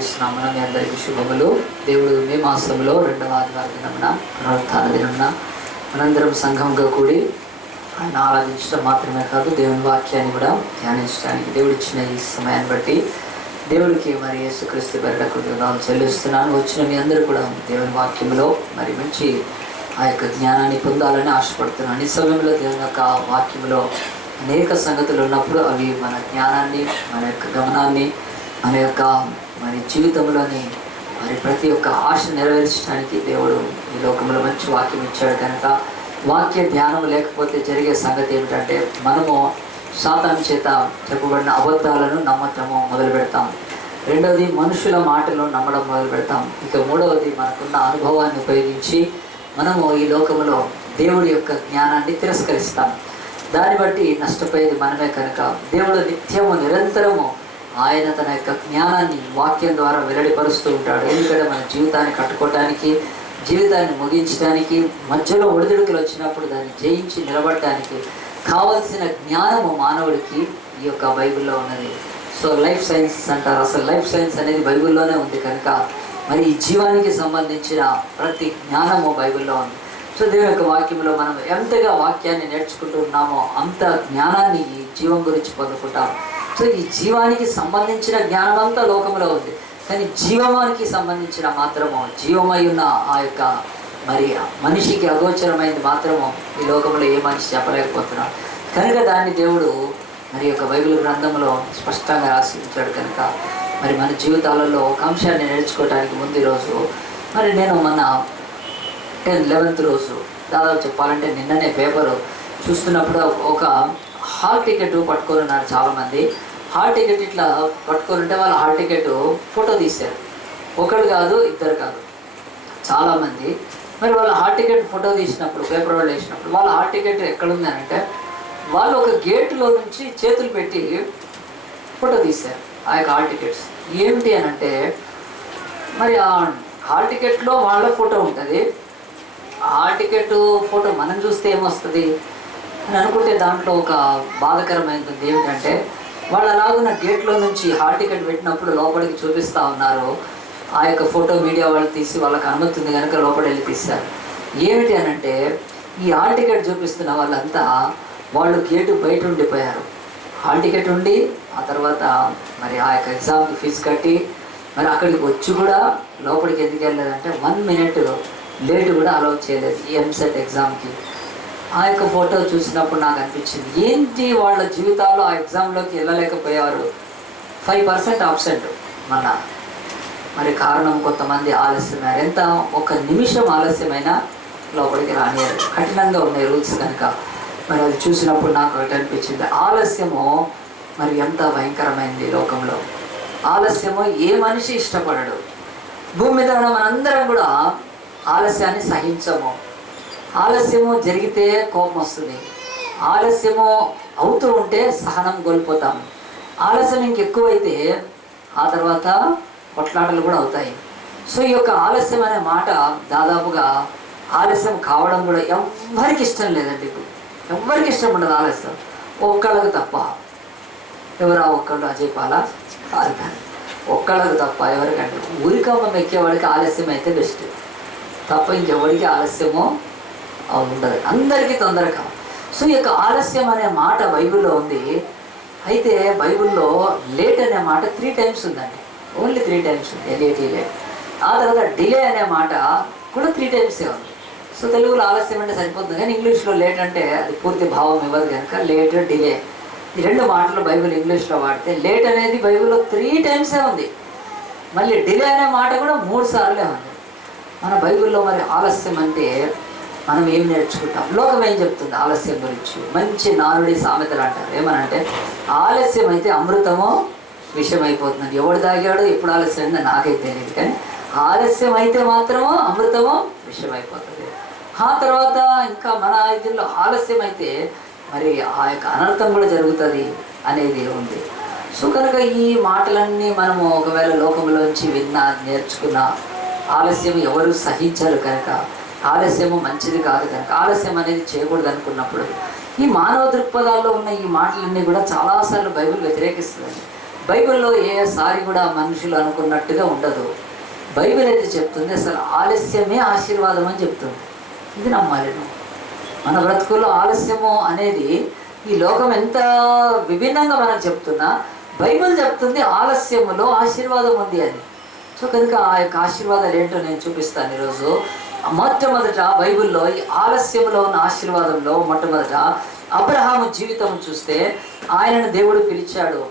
యేసునామమున మీ అందరికీ శుభములు. దేవుడు మే మాసంలో 2వ ఆదివారం దినమున పునరుత్థాన దినమున మనందరం సంఘంగా కూడి ఆయన ఆరాధించడం మాత్రమే కాదు, దేవుని వాక్యాన్ని కూడా ధ్యానించడానికి దేవుడు ఇచ్చిన ఈ సమయాన్ని బట్టి దేవుడికి మరి యేసుక్రీస్తు పేరిట కృతజ్ఞతలు చెల్లిస్తున్నాను. వచ్చిన మీ అందరూ కూడా దేవుని వాక్యంలో మరి మంచి ఆ యొక్క జ్ఞానాన్ని పొందాలని ఆశపడుతున్నాను. ఈ సమయంలో దేవుని యొక్క వాక్యంలో అనేక సంగతులు ఉన్నప్పుడు అవి మన జ్ఞానాన్ని, మన యొక్క గమనాన్ని, మన యొక్క మరి జీవితంలోని మరి ప్రతి ఒక్క ఆశ నెరవేర్చడానికి దేవుడు ఈ లోకంలో మంచి వాక్యం ఇచ్చాడు. కనుక వాక్య ధ్యానం లేకపోతే జరిగే సంగతి ఏమిటంటే మనము సాతాను చేత చెప్పబడిన అబద్ధాలను నమ్మటము మొదలు పెడతాం. రెండవది మనుషుల మాటలు నమ్మడం మొదలు పెడతాం. ఇక మూడవది మనకున్న అనుభవాన్ని ఉపయోగించి మనము ఈ లోకంలో దేవుడి యొక్క జ్ఞానాన్ని తిరస్కరిస్తాం. దాన్ని బట్టి నష్టపోయేది మనమే. కనుక దేవుడు నిత్యము నిరంతరము ఆయన తన యొక్క జ్ఞానాన్ని వాక్యం ద్వారా వెల్లడిపరుస్తూ ఉంటాడు. ఎందుకంటే మన జీవితాన్ని కట్టుకోవటానికి, జీవితాన్ని ముగించడానికి, మధ్యలో ఒడిదుడుకులు వచ్చినప్పుడు దాన్ని జయించి నిలబడటానికి కావలసిన జ్ఞానము మానవుడికి ఈ యొక్క బైబిల్లో ఉన్నది. సో లైఫ్ సైన్సెస్ అంటారు. అసలు లైఫ్ సైన్స్ అనేది బైబిల్లోనే ఉంది. కనుక మరి ఈ జీవానికి సంబంధించిన ప్రతి జ్ఞానము బైబిల్లో ఉంది. సో దేవుని యొక్క వాక్యంలో మనం ఎంతగా వాక్యాన్ని నేర్చుకుంటూ ఉన్నామో అంత జ్ఞానాన్ని ఈ జీవం గురించి పొందుకుంటాం. సో ఈ జీవానికి సంబంధించిన జ్ఞానం అంతా లోకంలో ఉంది, కానీ జీవానికి సంబంధించిన మాత్రము, జీవమై ఉన్న ఆ యొక్క మరి మనిషికి అగోచరమైంది మాత్రము ఈ లోకంలో ఏ మనిషి చెప్పలేకపోతున్నాడు. కనుక దాన్ని దేవుడు మరి యొక్క బైబిల్ గ్రంథంలో స్పష్టంగా రాసి ఉంచాడు. కనుక మరి మన జీవితాలలో ఒక అంశాన్ని నేర్చుకోవడానికి ముందు రోజు మరి నేను మన 11th రోజు దాదాపు చెప్పాలంటే నిన్ననే పేపరు చూస్తున్నప్పుడు ఒక హాల్ టికెట్ పట్టుకొని ఉన్నారు చాలామంది. హాల్ టికెట్ ఇట్లా పట్టుకొని ఉంటే వాళ్ళ హాల్ టికెట్ ఫోటో తీశారు. ఒకరు కాదు, ఇద్దరు కాదు, చాలామంది. మరి వాళ్ళ హాల్ టికెట్ ఫోటో తీసినప్పుడు, పేపర్ వాళ్ళు వేసినప్పుడు వాళ్ళ హాల్ టికెట్ ఎక్కడుంది అని అంటే వాళ్ళు ఒక గేట్లో నుంచి చేతులు పెట్టి ఫోటో తీశారు ఆ యొక్క హాల్ టికెట్స్. ఏమిటి అని అంటే మరి ఆ హాల్ టికెట్లో వాళ్ళ ఫోటో ఉంటుంది. హాల్ టికెట్ ఫోటో మనం చూస్తే ఏమొస్తుంది అని అనుకుంటే దాంట్లో ఒక బాధకరమైనది ఏమిటంటే వాళ్ళు అలాగున్న గేట్లో నుంచి హాల్ టికెట్ పెట్టినప్పుడు లోపలికి చూపిస్తూ ఉన్నారు. ఆ యొక్క ఫోటో మీడియా వాళ్ళు తీసి వాళ్ళకి అనుమతి ఉంది కనుక లోపలి వెళ్ళి తీశారు. ఏమిటి అని అంటే ఈ హాల్ టికెట్ చూపిస్తున్న వాళ్ళంతా వాళ్ళు గేటు బయట ఉండిపోయారు. హాల్ టికెట్ ఉండి ఆ తర్వాత మరి ఆ యొక్క ఎగ్జామ్కి ఫీజు కట్టి మరి అక్కడికి వచ్చి కూడా లోపలికి ఎందుకు వెళ్ళలేదంటే 1 minute లేటు కూడా అలౌ చేయలేదు ఈ ఎంసెట్ ఎగ్జామ్కి. ఆ యొక్క ఫోటో చూసినప్పుడు నాకు అనిపించింది, ఏంటి వాళ్ళ జీవితాల్లో ఆ ఎగ్జామ్లోకి వెళ్ళలేకపోయారు. 5% ఆబ్సెంట్ మన మరి కారణం కొంతమంది ఆలస్యమైనారు. ఎంత ఒక నిమిషం ఆలస్యమైనా లోపలికి రానియారు. కఠినంగా ఉన్నాయి రూల్స్. కనుక మరి అది చూసినప్పుడు నాకు ఒకటి అనిపించింది, ఆలస్యము మరి ఎంత భయంకరమైంది లోకంలో. ఆలస్యము ఏ మనిషి ఇష్టపడడు. భూమి మీద ఉన్న మనందరం కూడా ఆలస్యాన్ని సహించము. ఆలస్యము జరిగితే కోపం వస్తుంది. ఆలస్యము అవుతూ ఉంటే సహనం కోల్పోతాం. ఆలస్యం ఇంకెక్కువైతే ఆ తర్వాత కొట్లాటలు కూడా అవుతాయి. సో ఈ యొక్క ఆలస్యం అనే మాట దాదాపుగా ఆలస్యం కావడం కూడా ఎవ్వరికి ఇష్టం లేదండి. ఇప్పుడు ఎవ్వరికి ఇష్టం ఉండదు ఆలస్యం, ఒక్కళ్ళకు తప్ప. ఎవరా ఒక్కళ్ళు అజయ్ పాలా కాదు, కానీ ఒక్కళ్ళకు తప్ప ఎవరికంటే ఊరికమ్మ ఎక్కేవాడికి ఆలస్యం అయితే బెస్ట్ తప్ప ఇంకెవరికి ఆలస్యమో ఉండదు. అందరికీ తొందరగా. సో ఈ యొక్క ఆలస్యం అనే మాట బైబిల్లో ఉంది. అయితే బైబిల్లో లేట్ అనే మాట 3 times ఉందండి. ఓన్లీ 3 times ఉంది, ఎల్ఏటీ లేట్. ఆ తర్వాత డిలే అనే మాట కూడా 3 times ఉంది. సో తెలుగులో ఆలస్యం అంటే సరిపోతుంది, కానీ ఇంగ్లీష్లో లేట్ అంటే అది పూర్తి భావం ఇవ్వదు. కనుక లేట్, డిలే ఈ 2 మాటలు బైబిల్ ఇంగ్లీష్లో వాడితే లేట్ అనేది బైబిల్లో 3 times ఉంది. మళ్ళీ డిలే అనే మాట కూడా 3 సార్లే ఉంది మన బైబిల్లో. మరి ఆలస్యం అంటే మనం ఏం నేర్చుకుంటాం? లోకం ఏం చెప్తుంది ఆలస్యం గురించి? మంచి నానుడి సామెతలు అంటారు. ఏమనంటే ఆలస్యం అయితే అమృతమో విషయం అయిపోతుంది. ఎవడు తాగాడో ఎప్పుడు ఆలస్యం అయిందో నాకైతే తెలియదు, కానీ ఆలస్యం అయితే మాత్రమో అమృతమో విషయం అయిపోతుంది. ఆ తర్వాత ఇంకా మన ఇదిలో ఆలస్యం అయితే మరి ఆ యొక్క అనర్థం కూడా జరుగుతుంది అనేది ఉంది. సో కనుక ఈ మాటలన్నీ మనము ఒకవేళ లోకంలోంచి విన్నా, నేర్చుకున్నా, ఆలస్యం ఎవరు సహించరు. కనుక ఆలస్యము మంచిది కాదు. కనుక ఆలస్యం అనేది చేయకూడదు అనుకున్నప్పుడు ఈ మానవ దృక్పథాల్లో ఉన్న ఈ మాటలన్నీ కూడా చాలాసార్లు బైబిల్ వ్యతిరేకిస్తుంది. బైబిల్లో ఏసారి కూడా మనుషులు అనుకున్నట్టుగా ఉండదు. బైబిల్ అయితే చెప్తుంది అసలు ఆలస్యమే ఆశీర్వాదం అని చెప్తుంది. ఇది నమ్మాలి నువ్వు. మన బ్రతుకుల్లో ఆలస్యము అనేది ఈ లోకం ఎంత విభిన్నంగా మనకు చెప్తున్నా బైబిల్ చెప్తుంది ఆలస్యములో ఆశీర్వాదం ఉంది అని. సో కనుక ఆ యొక్క ఆశీర్వాదాలు ఏంటో నేను చూపిస్తాను ఈరోజు. మొట్టమొదట బైబిల్లో ఈ ఆలస్యంలో ఉన్న ఆశీర్వాదంలో మొట్టమొదట అబ్రహాము జీవితం చూస్తే ఆయనను దేవుడు పిలిచాడు.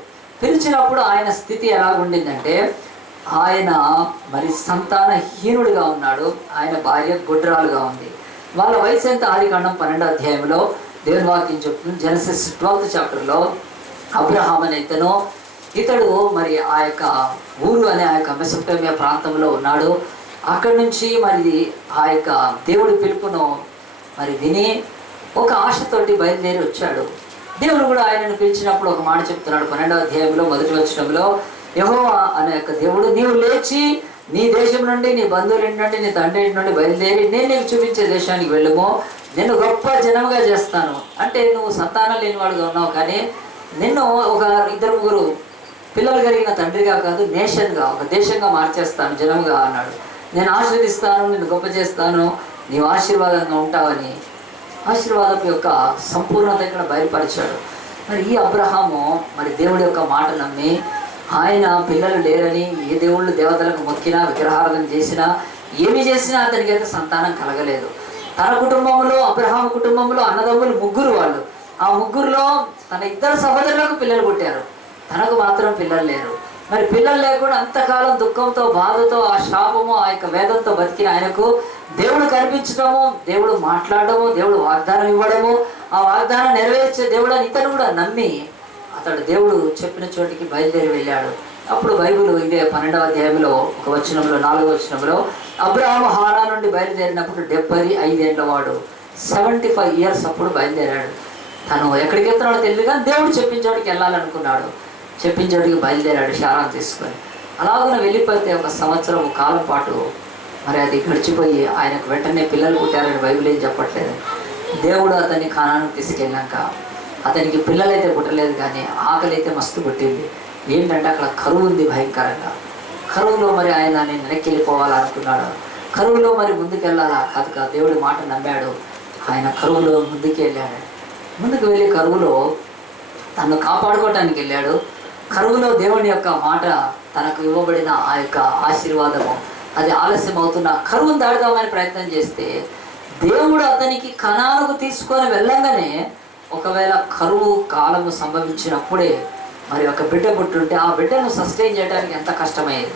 పిలిచినప్పుడు ఆయన స్థితి ఎలా ఉండిందంటే ఆయన మరి సంతానహీనుడిగా ఉన్నాడు. ఆయన భార్య గుడ్రాలుగా ఉంది. వాళ్ళ వయసు ఎంత? ఆదికాండం 12వ అధ్యాయంలో దేవుని వాక్యం చెప్తుంది. జెనసిస్ 12th చాప్టర్లో అబ్రహాం అనే ఇతడు మరి ఆ యొక్క ఊరు అనే ఆ యొక్క మెసొపొటేమియా ప్రాంతంలో ఉన్నాడు. అక్కడి నుంచి మరి ఆ యొక్క దేవుడి పిలుపును మరి విని ఒక ఆశతోటి బయలుదేరి వచ్చాడు. దేవుడు కూడా ఆయనను పిలిచినప్పుడు ఒక మాట చెప్తున్నాడు 12వ అధ్యాయంలో 1వ వచనంలో, యెహోవా అనే యొక్క దేవుడు, నీవు లేచి నీ దేశం నుండి, నీ బంధువుల నుండి, నీ తండ్రి నుండి బయలుదేరి నేను నీకు చూపించే దేశానికి వెళ్ళుము, నిన్ను గొప్ప జనముగా చేస్తాను. అంటే నువ్వు సంతానం లేనివాడుగా ఉన్నావు, కానీ నిన్ను ఒక 2-3 పిల్లలు కలిగిన తండ్రిగా కాదు, నేషన్గా, ఒక దేశంగా మార్చేస్తాను, జనముగా అన్నాడు. నేను ఆశీర్వదిస్తాను, నిన్ను గొప్ప చేస్తాను, నీవు ఆశీర్వాదంగా ఉంటావని ఆశీర్వాదం యొక్క సంపూర్ణత ఇక్కడ బయలుపరిచాడు. మరి ఈ అబ్రహాము మరి దేవుడి యొక్క మాట నమ్మి, ఆయన పిల్లలు లేరని ఏ దేవుళ్ళు దేవతలకు మొక్కినా, విగ్రహారాధన చేసినా, ఏమి చేసినా అతనికి అయితే సంతానం కలగలేదు. తన కుటుంబంలో, అబ్రహాం కుటుంబంలో అన్నదమ్ములు 3 వాళ్ళు. ఆ 3లో తన 2 సహోదరులకు పిల్లలు పుట్టారు, తనకు మాత్రం పిల్లలు లేరు. మరి పిల్లలు లేకుండా అంతకాలం దుఃఖంతో, బాధతో, ఆ శాపము, ఆ యొక్క వేదంతో బతికిన ఆయనకు దేవుడు కనిపించడము, దేవుడు మాట్లాడము, దేవుడు వాగ్దానం ఇవ్వడము, ఆ వాగ్దానం నెరవేర్చే దేవుడు అని ఇతను కూడా నమ్మి అతడు దేవుడు చెప్పిన చోటికి బయలుదేరి వెళ్ళాడు. అప్పుడు బైబిల్ ఇదే 12వ అధ్యాయంలో 1వ వచనంలో 4వ వచనంలో అబ్రహాము హారా నుండి బయలుదేరినప్పుడు 75 ఏళ్ల వాడు, 75 years అప్పుడు బయలుదేరాడు. తను ఎక్కడికి వెళ్తున్నాడో తెలియదు కానీ దేవుడు చెప్పిన చోటికి వెళ్ళాలనుకున్నాడు. చెప్పిన చోటికి బయలుదేరాడు శారాను తీసుకొని. అలాగనే వెళ్ళిపోతే 1 సంవత్సరం కాలం పాటు మరి అది గడిచిపోయి ఆయనకు వెంటనే పిల్లలు పుట్టారని బైబిల్ ఏం చెప్పట్లేదు. దేవుడు అతన్ని కానానికి తీసుకెళ్ళాక అతనికి పిల్లలైతే పుట్టలేదు, కానీ ఆకలి అయితే మస్తు పుట్టింది. ఏంటంటే అక్కడ కరువు ఉంది భయంకరంగా. కరువులో మరి ఆయన నేను వెనక్కి వెళ్ళిపోవాలనుకున్నాడు. కరువులో మరి ముందుకెళ్ళాలా కాదు, దేవుడి మాట నమ్మాడు. ఆయన కరువులో ముందుకు వెళ్ళాడు. ముందుకు వెళ్ళి కరువులో తను కాపాడుకోవటానికి వెళ్ళాడు. కరువులో దేవుని యొక్క మాట, తనకు ఇవ్వబడిన ఆ యొక్క ఆశీర్వాదము అది ఆలస్యం అవుతున్న కరువును దాటుదామని ప్రయత్నం చేస్తే దేవుడు అతనికి కనానుకు తీసుకొని వెళ్ళంగానే, ఒకవేళ కరువు కాలము సంభవించినప్పుడే మరి ఒక బిడ్డ పుట్టుంటే ఆ బిడ్డను సస్టైన్ చేయడానికి ఎంత కష్టమయ్యేది.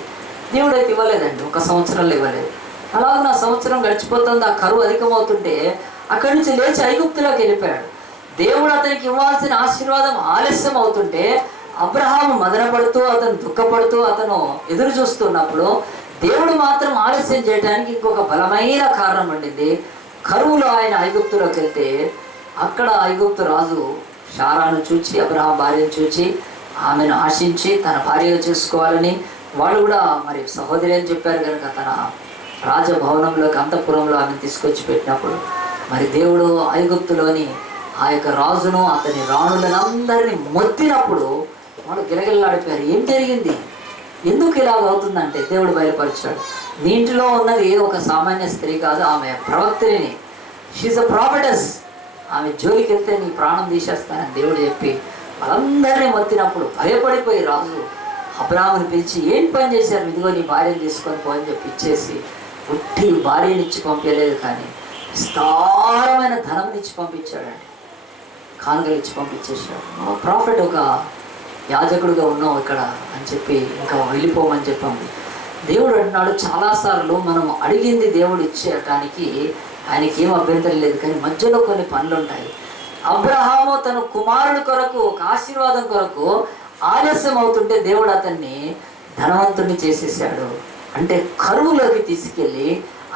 దేవుడు అయితే ఇవ్వలేదండి, 1 సంవత్సరంలో ఇవ్వలేదు. అలాగే నా సంవత్సరం గడిచిపోతుంది, ఆ కరువు అధికమవుతుంటే అక్కడి నుంచి లేచి ఐగుప్తులోకి వెళ్ళిపోయాడు. దేవుడు అతనికి ఇవ్వాల్సిన ఆశీర్వాదం ఆలస్యం అవుతుంటే అబ్రహాము మదనపడుతూ, అతను దుఃఖపడుతూ, అతను ఎదురు చూస్తున్నప్పుడు దేవుడు మాత్రం ఆలస్యం చేయడానికి ఇంకొక బలమైన కారణం ఉండింది. కరువులో ఆయన ఐగుప్తులోకి వెళ్తే అక్కడ ఐగుప్తు రాజు శారాను చూచి, అబ్రహాం భార్యను చూచి ఆమెను ఆశించి తన భార్యగా చేసుకోవాలని వాళ్ళు కూడా మరి సహోదరి అని చెప్పారు కనుక తన రాజభవనంలోకి, అంతఃపురంలో ఆమెను తీసుకొచ్చి పెట్టినప్పుడు మరి దేవుడు ఐగుప్తులోని ఆ యొక్క రాజును, అతని రాణులను అందరినీ మొత్తినప్పుడు వాళ్ళు గిలగిల్లాడిపోయారు. ఏం జరిగింది, ఎందుకు ఇలాగ అవుతుందంటే దేవుడు బయలుపరిచాడు. నీ ఇంటిలో ఉన్నది ఒక సామాన్య స్త్రీ కాదు, ఆమె ప్రవక్త్రిని, షీఈస్ అ ప్రాఫెటస్, ఆమె జోలికి వెళ్తే నీ ప్రాణం తీసేస్తానని దేవుడు చెప్పి వాళ్ళందరినీ మొత్తినప్పుడు భయపడిపోయి రాజు అబ్రహాముని పిలిచి, ఏం పని చేశారు, ఇదిగో నీ భార్యను తీసుకొని పోని చెప్పి ఇచ్చేసి, ఉట్టి భార్యని ఇచ్చి పంపించలేదు కానీ విస్తారమైన ధనం ఇచ్చి పంపించాడండి, కానుకలు ఇచ్చి పంపించేసాడు. ప్రాఫిట్ ఒక యాజకుడుగా ఉన్నావు ఇక్కడ అని చెప్పి ఇంకా వెళ్ళిపోమని చెప్పాము. దేవుడు అంటున్నాడు, చాలాసార్లు మనం అడిగింది దేవుడు ఇచ్చేయటానికి ఆయనకి ఏం అభ్యంతరం లేదు, కానీ మధ్యలో కొన్ని పనులు ఉంటాయి. అబ్రహాము తన కుమారుడి కొరకు, ఒక ఆశీర్వాదం కొరకు ఆలస్యం అవుతుంటే దేవుడు అతన్ని ధనవంతుడిని చేసేసాడు. అంటే కరువులోకి తీసుకెళ్ళి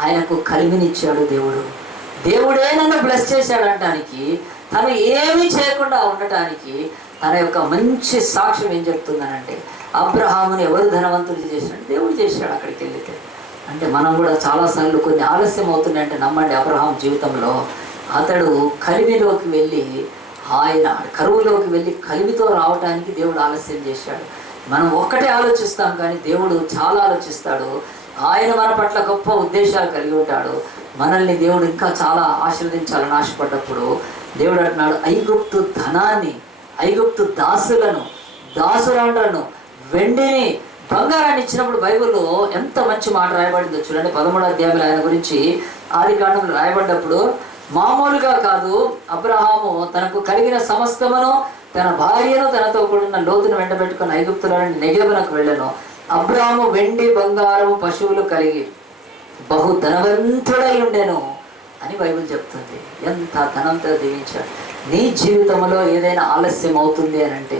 ఆయనకు కలిమినిచ్చాడు దేవుడు. దేవుడే నన్ను బ్లెస్ చేశాడు అనటానికి, తను ఏమీ చేయకుండా ఉండటానికి తన యొక్క మంచి సాక్ష్యం ఏం చెప్తుందనంటే, అబ్రహాముని ఎవరు ధనవంతులు చేసినట్టు దేవుడు చేశాడు అక్కడికి వెళ్తే. అంటే మనం కూడా చాలాసార్లు కొన్ని ఆలస్యం అవుతున్నాయంటే నమ్మండి, అబ్రహాం జీవితంలో అతడు కలిమిలోకి వెళ్ళి, ఆయన కరువులోకి వెళ్ళి కలిమితో రావటానికి దేవుడు ఆలస్యం చేశాడు. మనం ఒక్కటే ఆలోచిస్తాం, కానీ దేవుడు చాలా ఆలోచిస్తాడు. ఆయన మన పట్ల గొప్ప ఉద్దేశాలు కలిగి ఉంటాడు. మనల్ని దేవుడు ఇంకా చాలా ఆశీర్వదించాలని ఆశపడ్డప్పుడు దేవుడు అంటున్నాడు, ఐగుప్తు ధనాన్ని, ఐగుప్తు దాసురాండ్రను, వెండిని, బంగారాన్ని ఇచ్చినప్పుడు బైబిల్లో ఎంత మంచి మాట రాయబడిందో చూడండి. 13వ అధ్యాయంలో ఆయన గురించి ఆదికాండంలో రాయబడ్డప్పుడు మామూలుగా కాదు, అబ్రహాము తనకు కలిగిన సమస్తమును, తన భార్యను, తనతో కూడిన లోతును వెంటబెట్టుకుని ఐగుప్తులోని నెగెబునకు వెళ్ళాను. అబ్రహాము వెండి బంగారం పశువులు కలిగి బహు ధనవంతుడై ఉండెను అని బైబిల్ చెప్తుంది. ఎంత ధనంతో దీవించాడు. నీ జీవితంలో ఏదైనా ఆలస్యం అవుతుంది అని అంటే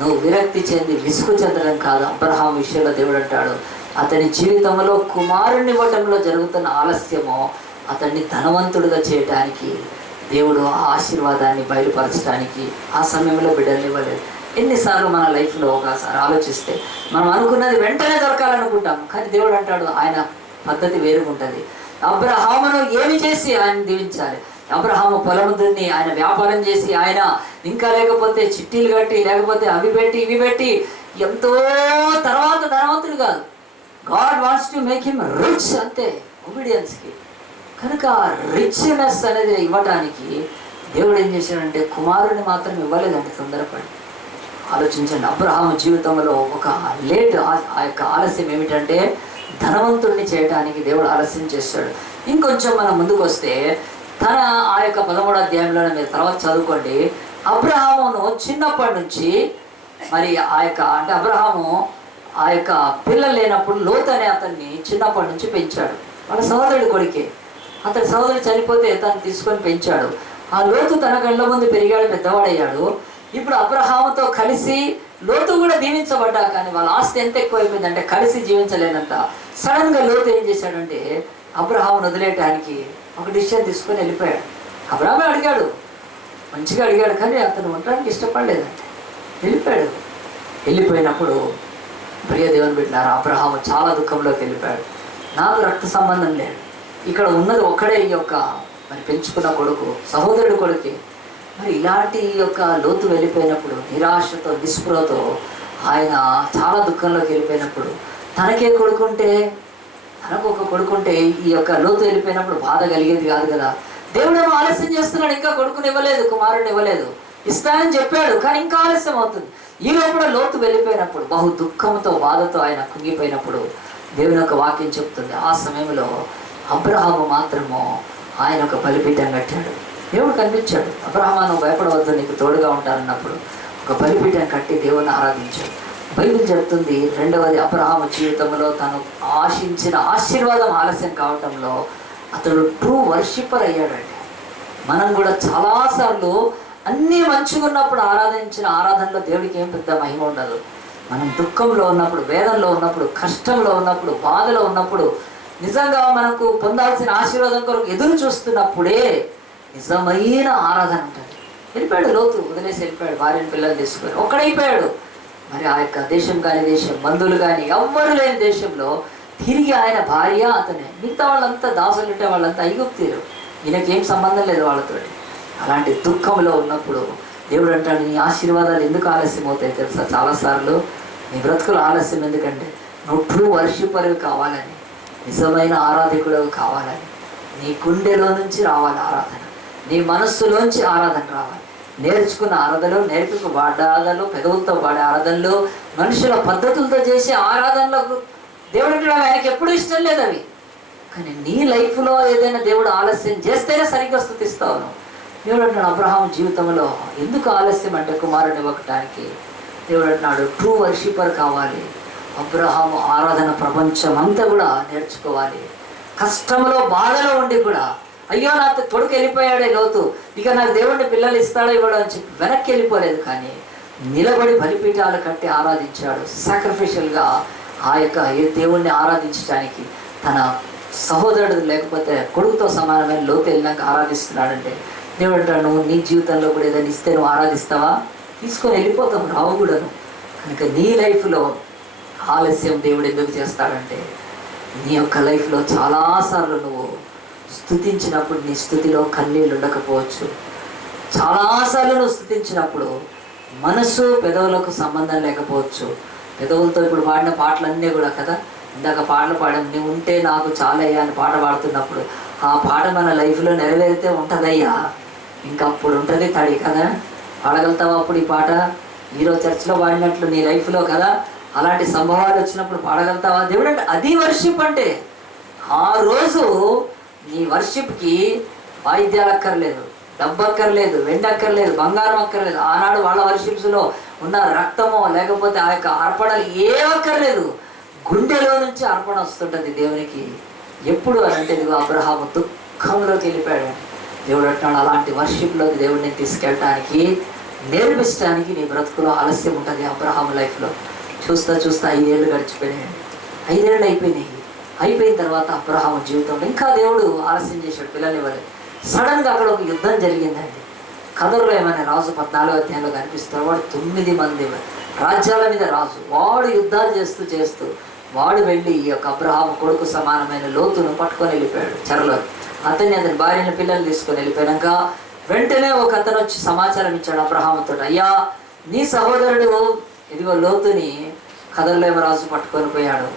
నువ్వు విరక్తి చెంది విసుగు చెందడం కాదు. అబ్రహాం విషయంలో దేవుడు అంటాడు, అతని జీవితంలో కుమారుని ఇవ్వటంలో జరుగుతున్న ఆలస్యము అతన్ని ధనవంతుడిగా చేయటానికి, దేవుడు ఆ ఆశీర్వాదాన్ని బయలుపరచడానికి ఆ సమయంలో బిడ్డలు ఇవ్వలేదు. ఎన్నిసార్లు మన లైఫ్లో ఒకసారి ఆలోచిస్తే మనం అనుకున్నది వెంటనే దొరకాలనుకుంటాం, కానీ దేవుడు అంటాడు ఆయన పద్ధతి వేరుగుంటుంది. అబ్రహామును ఏమి చేసి ఆయన దీవించాలి? అబ్రహాము పొలం దున్ని, ఆయన వ్యాపారం చేసి, ఆయన ఇంకా లేకపోతే చిట్టీలు కట్టి, లేకపోతే అవి పెట్టి ఇవి పెట్టి ఎంతో తర్వాత ధనవంతుడు కాదు. God wants to make him rich, అంతే ఒబీడియన్స్కి. కనుక రిచ్నెస్ అనేది ఇవ్వటానికి దేవుడు ఏం చేశాడంటే కుమారుని మాత్రం ఇవ్వలేదండి తొందరపడి. ఆలోచించండి, అబ్రహాము జీవితంలో ఒక ఆ యొక్క ఆలస్యం ఏమిటంటే ధనవంతుడిని చేయడానికి దేవుడు ఆలస్యం చేస్తాడు. ఇంకొంచెం మనం ముందుకు వస్తే ఆ యొక్క 13వ అధ్యాయంలో మీరు తర్వాత చదువుకోండి. అబ్రహామును చిన్నప్పటి నుంచి మరి అంటే అబ్రహాము ఆ యొక్క పిల్లలు లేనప్పుడు లోతు అనే అతన్ని చిన్నప్పటి నుంచి పెంచాడు. వాళ్ళ సహోదరుడి కొడుకే. అతని సహోదరుడు చనిపోతే తను తీసుకొని పెంచాడు. ఆ లోతు తన కళ్ళ ముందు పెరిగాడు, పెద్దవాడయ్యాడు. ఇప్పుడు అబ్రహాముతో కలిసి లోతు కూడా దీవించబడ్డా, కానీ వాళ్ళ ఆస్తి ఎంత ఎక్కువైపోయిందంటే కలిసి జీవించలేనంత. సడన్గా లోతు ఏం చేశాడంటే అబ్రహామును వదిలేయటానికి ఒక డిసిషన్ తీసుకొని వెళ్ళిపోయాడు. అబ్రహామే అడిగాడు, మంచిగా అడిగాడు, కానీ అతను ఉండడానికి ఇష్టపడలేదంటే వెళ్ళిపోయాడు. వెళ్ళిపోయినప్పుడు ప్రియ దేవుని బిడ్డలారా, అబ్రహాము చాలా దుఃఖంలోకి వెళ్ళిపోయాడు. నాకు రక్త సంబంధం లేదు, ఇక్కడ ఉన్నది ఒక్కడే ఈ యొక్క మరి పెంచుకున్న కొడుకు, సహోదరుడు కొడుకే. మరి ఇలాంటి యొక్క లోతు వెళ్ళిపోయినప్పుడు నిరాశతో నిస్పృహతో ఆయన చాలా దుఃఖంలోకి వెళ్ళిపోయినప్పుడు తనకే కొడుకుంటే, తనకు ఒక కొడుకుంటే ఈ యొక్క లోతు వెళ్ళిపోయినప్పుడు బాధ కలిగేది కాదు కదా. దేవుడేమో ఆలస్యం చేస్తున్నాడు, ఇంకా కొడుకుని ఇవ్వలేదు, కుమారుని ఇవ్వలేదు. ఇస్తానని చెప్పాడు, కానీ ఇంకా ఆలస్యం అవుతుంది. ఈ లోపల లోతు వెళ్ళిపోయినప్పుడు బహు దుఃఖంతో బాధతో ఆయన కుంగిపోయినప్పుడు దేవుని యొక్క వాక్యం చెప్తుంది, ఆ సమయంలో అబ్రహాము మాత్రము ఆయన ఒక బలిపీఠం కట్టాడు. దేవుడు కనిపించాడు, అబ్రహాము నువ్వు భయపడవద్దు, నీకు తోడుగా ఉంటానన్నప్పుడు ఒక బలిపీఠం కట్టి దేవుని ఆరాధించాడు. బైబిల్ చెప్తుంది, రెండవది అబ్రహాము జీవితంలో తను ఆశించిన ఆశీర్వాదం ఆలస్యం కావటంలో అతడు ట్రూ వర్షిప్పర్ అయ్యాడండి. మనం కూడా చాలాసార్లు అన్నీ మంచిగా ఉన్నప్పుడు ఆరాధించిన ఆరాధనలో దేవుడికి ఏం పెద్ద మహిమ ఉండదు. మనం దుఃఖంలో ఉన్నప్పుడు, వేదనలో ఉన్నప్పుడు, కష్టంలో ఉన్నప్పుడు, బాధలో ఉన్నప్పుడు, నిజంగా మనకు పొందాల్సిన ఆశీర్వాదం కొరకు ఎదురు చూస్తున్నప్పుడే నిజమైన ఆరాధన ఉంటుంది. వెళ్ళిపోయాడు లోతు, వదిలేసి వెళ్ళిపోయాడు, భార్యను పిల్లలు తీసుకొని ఒక్కడైపోయాడు. మరి ఆ యొక్క దేశం కాని దేశం, బంధువులు కానీ ఎవ్వరు లేని దేశంలో తిరిగి ఆయన భార్య అతనే, మిగతా వాళ్ళంతా దాసులు ఉంటే వాళ్ళంతా ఐగుప్తీయులు, ఈయనకేం సంబంధం లేదు వాళ్ళతో. అలాంటి దుఃఖంలో ఉన్నప్పుడు దేవుడు అంటాడు, నీ ఆశీర్వాదాలు ఎందుకు ఆలస్యం అవుతాయి తెలుసా? చాలాసార్లు నీ బ్రతుకులు ఆలస్యం ఎందుకంటే నువ్వు ట్రూ వర్షిప్పర్ కావాలని, నిజమైన ఆరాధకుడు కావాలని, నీ గుండెలో నుంచి రావాలి ఆరాధన, నీ మనస్సులోంచి ఆరాధన రావాలి. నేర్చుకున్న ఆరాధనలు, నేర్చుకున్న పెదవులతో పాడే ఆరాధనలు, మనుషుల పద్ధతులతో చేసే ఆరాధనలకు దేవుడు ఆయనకి ఎప్పుడూ ఇష్టం లేదు అవి. కానీ నీ లైఫ్లో ఏదైనా దేవుడు ఆలస్యం చేస్తేనే సరిగ్గా స్తుతిస్తావు. దేవుడు అంటున్నాడు అబ్రహాం జీవితంలో ఎందుకు ఆలస్యం అంటే కుమారుని ఇవ్వటానికి. దేవుడు అంటున్నాడు ట్రూ వర్షిప్పర్ కావాలి. అబ్రహాము ఆరాధన ప్రపంచం అంతా కూడా నేర్చుకోవాలి. కష్టంలో బాధలో ఉండి కూడా అయ్యో నా కొడుకు వెళ్ళిపోయాడే లోతు, ఇక నాకు దేవుడిని పిల్లలు ఇస్తాడో ఇవ్వడం అని చెప్పి వెనక్కి వెళ్ళిపోలేదు, కానీ నిలబడి బలిపీఠాలు కట్టి ఆరాధించాడు. సాక్రిఫిషియల్గా ఆ యొక్క దేవుణ్ణి ఆరాధించడానికి తన సహోదరుడు లేకపోతే కొడుకుతో సమానమైన లోతు వెళ్ళినాక ఆరాధిస్తున్నాడంటే దేవుడు అంటాడు, నువ్వు నీ జీవితంలో కూడా ఏదైనా ఇస్తే నువ్వు ఆరాధిస్తావా? తీసుకొని వెళ్ళిపోతావు, రావు కూడాను. కనుక నీ లైఫ్లో ఆలస్యం దేవుడు ఎందుకు చేస్తాడంటే నీ యొక్క లైఫ్లో చాలాసార్లు నువ్వు స్తుతించినప్పుడు నీ స్తుతిలో కన్నీళ్ళు ఉండకపోవచ్చు. చాలాసార్లు నువ్వు స్తుతించినప్పుడు మనసు పెదవులకు సంబంధం లేకపోవచ్చు. పెదవులతో ఇప్పుడు పాడిన పాటలన్నీ కూడా కదా, ఇందాక పాటలు పాడాం, నువ్వు ఉంటే నాకు చాలయ్యా అని పాట పాడుతున్నప్పుడు ఆ పాట మన లైఫ్లో నెరవేరితే ఉంటుందయ్యా, ఇంకప్పుడు ఉంటుంది తడి కదా. పాడగలుగుతావా అప్పుడు ఈ పాట? ఈరోజు చర్చిలో పాడినట్లు నీ లైఫ్లో కదా అలాంటి సంభవాలు వచ్చినప్పుడు పాడగలుగుతావా? దేవుడు అంటే అది వర్షిప్ అంటే. ఆ రోజు నీ వర్షిప్కి వాయిద్యాలు అక్కర్లేదు, డబ్బు అక్కర్లేదు, వెండి అక్కర్లేదు, బంగారం అక్కర్లేదు. ఆనాడు వాళ్ళ వర్షిప్స్లో ఉన్న రక్తమో లేకపోతే ఆ యొక్క అర్పణలు ఏమక్కర్లేదు, గుండెలో నుంచి అర్పణ వస్తుంటుంది దేవునికి. ఎప్పుడు అని అంటే ఇదిగో అబ్రహాము దుఃఖంలోకి వెళ్ళిపోయాడు. దేవుడు అంటున్నాడు అలాంటి వర్షిప్లోకి దేవుడిని తీసుకెళ్ళటానికి, నేర్పించడానికి నీ బ్రతుకులో ఆలస్యం ఉంటుంది. అబ్రహాము లైఫ్లో చూస్తా 5 ఏళ్ళు గడిచిపోయినాయి. 5 ఏళ్ళు అయిపోయినాయి. అయిపోయిన తర్వాత అబ్రహాము జీవితంలో ఇంకా దేవుడు ఆలస్యం చేశాడు, పిల్లల్ని ఇవ్వలేదు. సడన్గా అక్కడ ఒక యుద్ధం జరిగిందండి. కథల్లో ఏమైనా రాజు 14వ అధ్యాయంలో కనిపిస్తాడు. వాడు 9 మంది రాజ్యాల మీద రాజు. వాడు యుద్ధాలు చేస్తూ వాడు వెళ్ళి ఈ యొక్క అబ్రహాము కొడుకు సమానమైన లోతును పట్టుకొని వెళ్ళిపోయాడు చెరలో. అతన్ని భార్యని పిల్లల్ని తీసుకొని వెళ్ళిపోయాక వెంటనే ఒక అతను వచ్చి సమాచారం ఇచ్చాడు అబ్రహాముతో, అయ్యా నీ సహోదరుడు ఇదిగో లోతుని కథల్లో రాజు పట్టుకొని పోయాడు.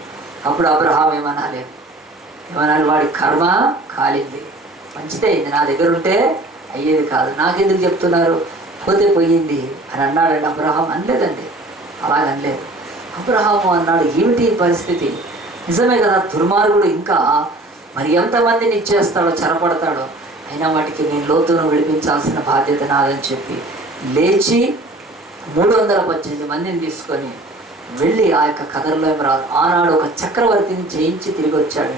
అప్పుడు అబ్రహాం ఏమనాలి? వాడి కర్మ కాలింది, మంచిదే అయింది, నా దగ్గర ఉంటే అయ్యేది కాదు, నాకెందుకు చెప్తున్నారు, పోతే పోయింది అని అన్నాడండి అబ్రహాం. అనలేదండి, అలాగనలేదు. అబ్రహాము అన్నాడు, ఏమిటి పరిస్థితి? నిజమే కదా, దుర్మార్గుడు ఇంకా మరి ఎంతమందిని ఇచ్చేస్తాడో, చెరపడతాడో, అయినా వాటికి నేను లోతును విడిపించాల్సిన బాధ్యత నాదని చెప్పి లేచి 318 మందిని తీసుకొని వెళ్ళి ఆ యొక్క కథల్లో రాదు ఆనాడు ఒక చక్రవర్తిని జయించి తిరిగి వచ్చాడు.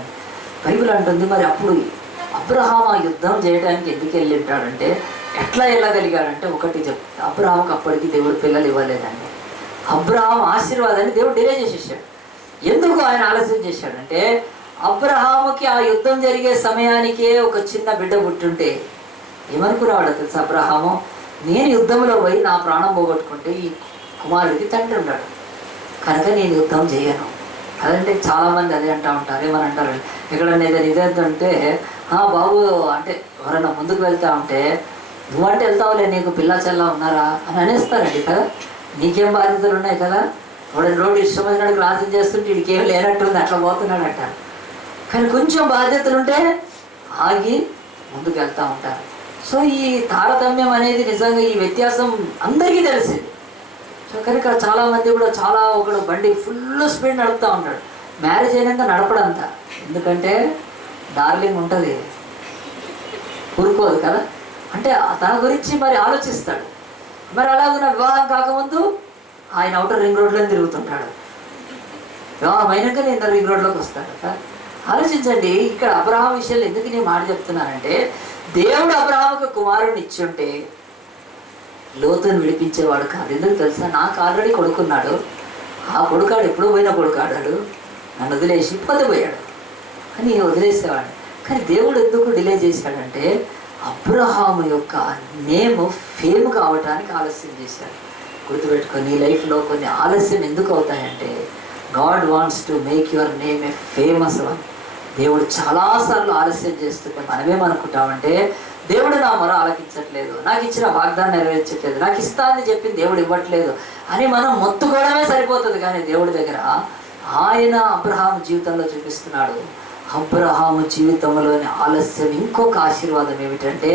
బైబిల్ అంటుంది మరి అప్పుడు అబ్రహాం ఆ యుద్ధం చేయడానికి ఎందుకు వెళ్ళింటాడంటే, ఎట్లా వెళ్ళగలిగాడంటే ఒకటి చెప్తా, అబ్రహాంకి అప్పటికి దేవుడు పిల్లలు ఇవ్వలేదండి. అబ్రహాం ఆశీర్వాదాన్ని దేవుడు డిలే చేసేసాడు. ఎందుకు ఆయన ఆలస్యం చేశాడంటే, అబ్రహాముకి ఆ యుద్ధం జరిగే సమయానికే ఒక చిన్న బిడ్డ పుట్టుంటే ఏమనుకున్నాడు తెలుసా అబ్రహాము, నేను యుద్ధంలో పోయి నా ప్రాణం పోగొట్టుకుంటే ఈ కుమారుడికి తండ్రి ఉన్నాడు కనుక నేను యుద్ధం చేయను. అదంటే చాలామంది అదే అంటూ ఉంటారు. ఏమని అంటారు, ఎక్కడన్నా ఏదైనా ఇదేంటంటే బాబు అంటే ఎవరైనా ముందుకు వెళ్తా ఉంటే నువ్వంటే వెళ్తావులే, నీకు పిల్ల చెల్ల ఉన్నారా అని అనేస్తారండి కదా, నీకేం బాధ్యతలు ఉన్నాయి కదా, వాడిని రోడ్డు ఇష్టమైనడికి రాజం చేస్తుంటే వీడికి ఏం లేనట్టుంది అట్లా పోతున్నాడు అంటారు. కానీ కొంచెం బాధ్యతలు ఉంటే ఆగి ముందుకు వెళ్తూ ఉంటారు. సో ఈ తారతమ్యం అనేది నిజంగా ఈ వ్యత్యాసం అందరికీ తెలిసింది. సో కనుక చాలామంది కూడా ఒకడు బండి ఫుల్ స్పీడ్ నడుపుతూ ఉంటాడు, మ్యారేజ్ అయినాక నడపడంతా, ఎందుకంటే డార్లింగ్ ఉంటుంది, ఊరుకోదు కదా, అంటే తన గురించి మరి ఆలోచిస్తాడు. మరి అలాగే వివాహం కాకముందు ఆయన అవుటర్ రింగ్ రోడ్లో తిరుగుతుంటాడు, వివాహం అయినాక నేను రింగ్ రోడ్లోకి వస్తాడు కదా. ఆలోచించండి, ఇక్కడ అబ్రహాం విషయంలో ఎందుకు నేను మాట చెప్తున్నానంటే, దేవుడు అబ్రహాముకు కుమారుడిని ఇచ్చుంటే లోతుని విడిపించేవాడు కాదు. ఎందుకు తెలుసా, నాకు ఆల్రెడీ కొడుకున్నాడు, ఆ కొడుకాడు ఎప్పుడూ పోయినా కొడుకాడాడు, నన్ను వదిలేసి పోయాడు అని వదిలేసేవాడు. కానీ దేవుడు ఎందుకు డిలే చేశాడంటే, అబ్రహాము యొక్క నేమ్ ఫేమ్ కావటానికి ఆలస్యం చేశాడు. గుర్తుపెట్టుకో, నీ లైఫ్లో కొన్ని ఆలస్యం ఎందుకు అవుతాయంటే, God wants to make your name a famous one. దేవుడు చాలాసార్లు ఆలస్యం చేస్తుంటే మనమేమనుకుంటామంటే, దేవుడు నా మొర ఆలకించట్లేదు, నాకు ఇచ్చిన వాగ్దానం నెరవేర్చట్లేదు, నాకు ఇస్తానని చెప్పింది దేవుడు ఇవ్వట్లేదు అని మనం మొత్తుకోవడమే సరిపోతుంది. కానీ దేవుడి దగ్గర ఆయన అబ్రహాము జీవితంలో చూపిస్తున్నాడు. అబ్రహాము జీవితంలోని ఆలస్యం ఇంకొక ఆశీర్వాదం ఏమిటంటే,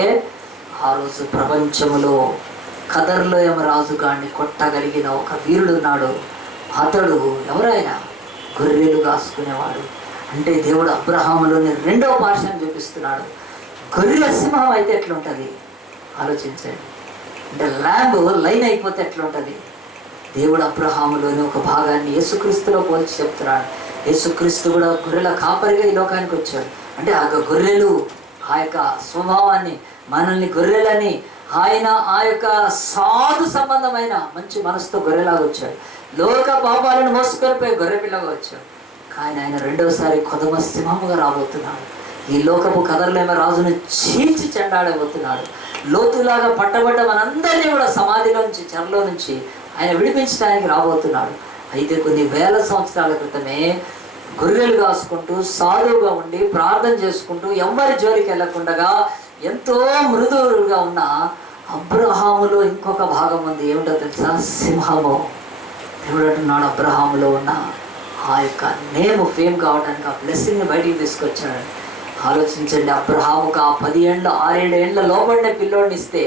ఆ రోజు ప్రపంచంలో కదర్లో రాజు గాడిని కొట్టగలిగిన ఒక వీరుడు ఉన్నాడు. అతడు ఎవరైనా గొర్రెలు కాసుకునేవాడు. అంటే దేవుడు అబ్రహాములోని రెండవ పార్శ్వం చూపిస్తున్నాడు. గొర్రెల సింహం అయితే ఎట్లుంటుంది ఆలోచించండి, అంటే ల్యాంబ్ లైన్ అయిపోతే ఎట్లుంటుంది. దేవుడు అబ్రహాములోని ఒక భాగాన్ని యేసుక్రీస్తులో పోల్చి చెప్తున్నాడు. యేసుక్రీస్తు కూడా గొర్రెల కాపరిగా ఈ లోకానికి వచ్చాడు. అంటే ఆ గొర్రెలు ఆ యొక్క స్వభావాన్ని, మనల్ని గొర్రెలని, ఆయన ఆ యొక్క సాధు సంబంధమైన మంచి మనసుతో గొర్రెలాగా వచ్చాడు. లోక పాపాలను మోసుకొనిపోయి గొర్రె పిల్లగా వచ్చాడు. కానీ ఆయన రెండవసారి కొదమ సింహముగా రాబోతున్నాడు. ఈ లోకపు కథర్లేమో రాజును చీల్చి చెండాడబోతున్నాడు. లోతులాగా పట్టబడ్డ మనందరినీ కూడా సమాధిలో నుంచి, చెరలో నుంచి ఆయన విడిపించడానికి రాబోతున్నాడు. అయితే కొన్ని వేల సంవత్సరాల క్రితమే గొర్రెలు కాసుకుంటూ సాధువుగా ఉండి ప్రార్థన చేసుకుంటూ ఎవరి జోలికి వెళ్ళకుండా ఎంతో మృదువుగా ఉన్న అబ్రహాములో ఇంకొక భాగం ఉంది. ఏమిటో తెలుసా, సింహము. దేవుడు అంటున్నాడు అబ్రహాములో ఉన్న ఆ యొక్క నేమ్ ఫేమ్ కావడానికి ఆ బ్లెస్సింగ్ని బయటికి తీసుకొచ్చాడు. ఆలోచించండి, అబ్రహాముకు ఆ 10 ఏళ్ళ 6-7 ఏళ్ళ లోపడిన పిల్లోడిని ఇస్తే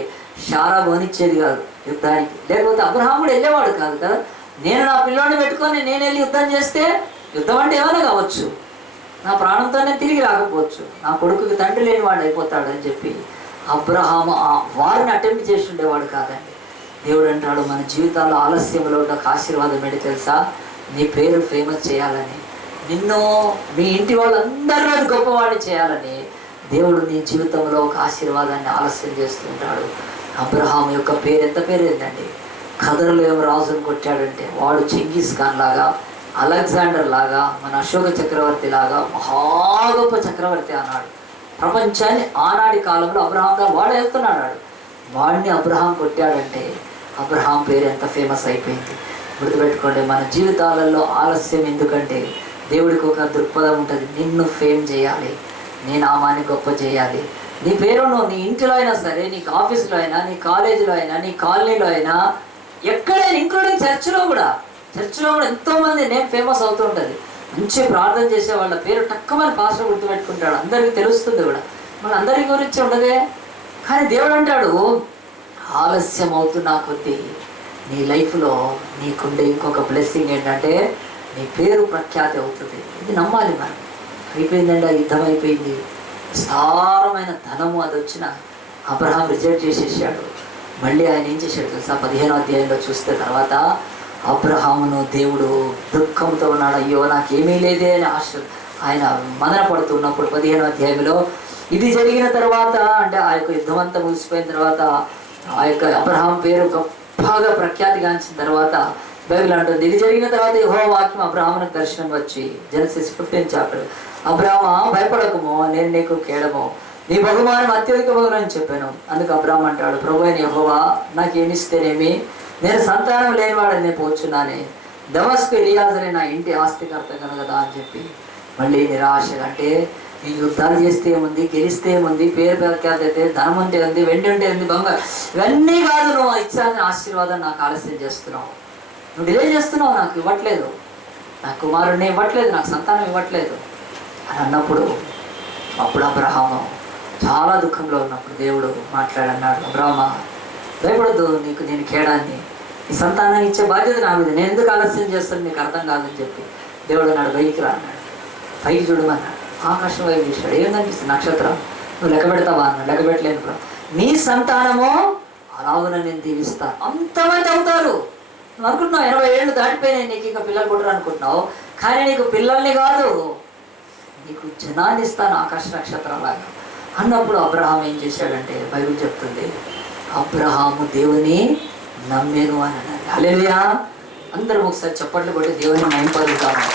షారా గోనిచ్చేది కాదు యుద్ధానికి, లేకపోతే అబ్రహాం కూడా వెళ్ళేవాడు కాదు కదా. నేను నా పిల్లోడిని పెట్టుకొని నేను వెళ్ళి యుద్ధం చేస్తే యుద్ధం అంటే ఏమైనా కావచ్చు, నా ప్రాణంతోనే తిరిగి రాకపోవచ్చు, నా కొడుకుకి తండ్రి లేని వాడు అయిపోతాడు అని చెప్పి అబ్రహాము ఆ వారిని అటెంప్ట్ చేసి ఉండేవాడు కాదండి. దేవుడు అంటాడు మన జీవితాల్లో ఆలస్యంలో ఉన్న ఒక ఆశీర్వాదం ఏంటి తెలుసా? నీ పేరు ఫేమస్ చేయాలని, నిన్ను మీ ఇంటి వాళ్ళందరిలో గొప్పవాడిని చేయాలని దేవుడు నీ జీవితంలో ఒక ఆశీర్వాదాన్ని ఆలస్యం చేస్తుంటాడు. అబ్రహాం యొక్క పేరు ఎంత పేరు ఏంటండి? ఖదర్లో ఏం రాజును కొట్టాడంటే వాడు చెంగిస్ ఖాన్ లాగా, అలెగ్జాండర్ లాగా, మన అశోక చక్రవర్తి లాగా మహా గొప్ప చక్రవర్తి అన్నాడు. ప్రపంచాన్ని ఆనాటి కాలంలో అబ్రహాంగా వాడు వెళ్తున్నాడు. వాడిని అబ్రహాం కొట్టాడంటే అబ్రహాం పేరు ఎంత ఫేమస్ అయిపోయింది. గుర్తుపెట్టుకోండి, మన జీవితాలలో ఆలస్యం ఎందుకంటే దేవుడికి ఒక దృక్పథం ఉంటుంది, నిన్ను ఫేమ్ చేయాలి, నీ నామాన్ని గొప్ప చేయాలి. నీ పేరును నీ ఇంటిలో అయినా సరే, నీకు ఆఫీస్లో అయినా, నీ కాలేజీలో అయినా, నీ కాలనీలో అయినా, ఎక్కడైనా, ఇంక్లూడింగ్ చర్చిలో కూడా ఎంతోమంది నేమ్ ఫేమస్ అవుతూ ఉంటుంది. మంచి ప్రార్థన చేసే వాళ్ళ పేరు టక్కమని పాస్టర్ గుర్తుపెట్టుకుంటాడు, అందరికీ తెలుస్తుంది కూడా, మన అందరి గురించి ఉండదే. కానీ దేవుడు అంటాడు ఆలస్యం అవుతున్నా కొద్దీ నీ లైఫ్లో నీకుండే ఇంకొక బ్లెస్సింగ్ ఏంటంటే నీ పేరు ప్రఖ్యాతి అవుతుంది. ఇది నమ్మాలి మనం. అయిపోయిందండి, ఆ యుద్ధం అయిపోయింది, విస్తారమైన ధనము అది వచ్చిన అబ్రహాం రిజెక్ట్ చేసేసాడు. మళ్ళీ ఆయన ఏం చేశాడు తెలుసా? 15వ అధ్యాయంలో చూస్తే తర్వాత అబ్రహామును దేవుడు దుఃఖంతో ఉన్నాడు, అయ్యో నాకేమీ లేదే అని ఆయన మదన పడుతున్నప్పుడు 15వ అధ్యాయంలో ఇది జరిగిన తర్వాత, అంటే ఆ యొక్క యుద్ధం అంతా ముగిసిపోయిన తర్వాత, ఆ యొక్క అబ్రహాం పేరు గొప్పగా ప్రఖ్యాతిగాంచిన తర్వాత బైబిల్ అంటుంది, ఇది జరిగిన తర్వాత యెహోవా వాక్యం అబ్రహామునకు దర్శనం వచ్చి, జెనసిస్ 15 చాప్టర్, అబ్రహామా భయపడకము, నేను నీకు కేడము, నీ బహుమానం అత్యధికముగా అని చెప్పాను. అందుకు అబ్రహాం అంటాడు, ప్రభు అయిన యెహోవా నాకేమిస్తేనేమి, నేను సంతానం లేనివాడని నేను పోచున్నానే, దమస్కు ఎలియాజరే నా ఇంటి ఆస్తికర్త కదా అని చెప్పి మళ్ళీ నిరాశగా, అంటే ఈ యుద్ధాలు చేస్తే ఏముంది, గెలిస్తే ఏముంది, పేరు ప్రఖ్యాత అయితే, ధనం ఉంటే ఉంది, వెండి ఉంటే ఉంది, బంగారు, ఇవన్నీ కాదు, నువ్వు ఇచ్చాలని ఆశీర్వాదం నాకు ఆలస్యం చేస్తున్నావు, నువ్వు డిలే చేస్తున్నావు, నాకు ఇవ్వట్లేదు, నాకు కుమారుడిని ఇవ్వట్లేదు, నాకు సంతానం ఇవ్వట్లేదు అని అన్నప్పుడు, అప్పుడు అబ్రహాము చాలా దుఃఖంలో ఉన్నప్పుడు దేవుడు మాట్లాడన్నాడు, అబ్రహామా భయపడద్దు, నీకు నేను కేడాన్ని, ఈ సంతానాన్ని ఇచ్చే బాధ్యత నా మీద, నేను ఎందుకు ఆలస్యం చేస్తాను నీకు అర్థం కాదని చెప్పి దేవుడు అన్నాడు, పైకి రా అన్నాడు, పైకి చూడమన్నాడు. ఆకాశం వైపు చూశాడు, ఏమనిపిస్తుంది? నక్షత్రం. నువ్వు లెక్క పెడతావా అన్నాడు, లెక్క పెట్టలేను బ్రో, నీ సంతానము అలాగున నేను దీవిస్తాను. అంతమంది అవుతారు. నువ్వు అనుకుంటున్నావు 80 ఏళ్ళు దాటిపోయినాయి, నీకు ఇంకా పిల్లలు పుట్టరు అనుకుంటున్నావు, కానీ నీకు పిల్లల్ని కాదు, నీకు జనాన్ని ఇస్తాను ఆకాశ నక్షత్రాలాగా అన్నప్పుడు అబ్రహాం ఏం చేశాడంటే బైబిల్ చెప్తుంది, అబ్రహాము దేవుని నమ్మేను అని అన్నాడు. హల్లెలూయా. అందరం ఒకసారి చప్పట్లు కొట్టి దేవుని మహిమపరుద్దాము.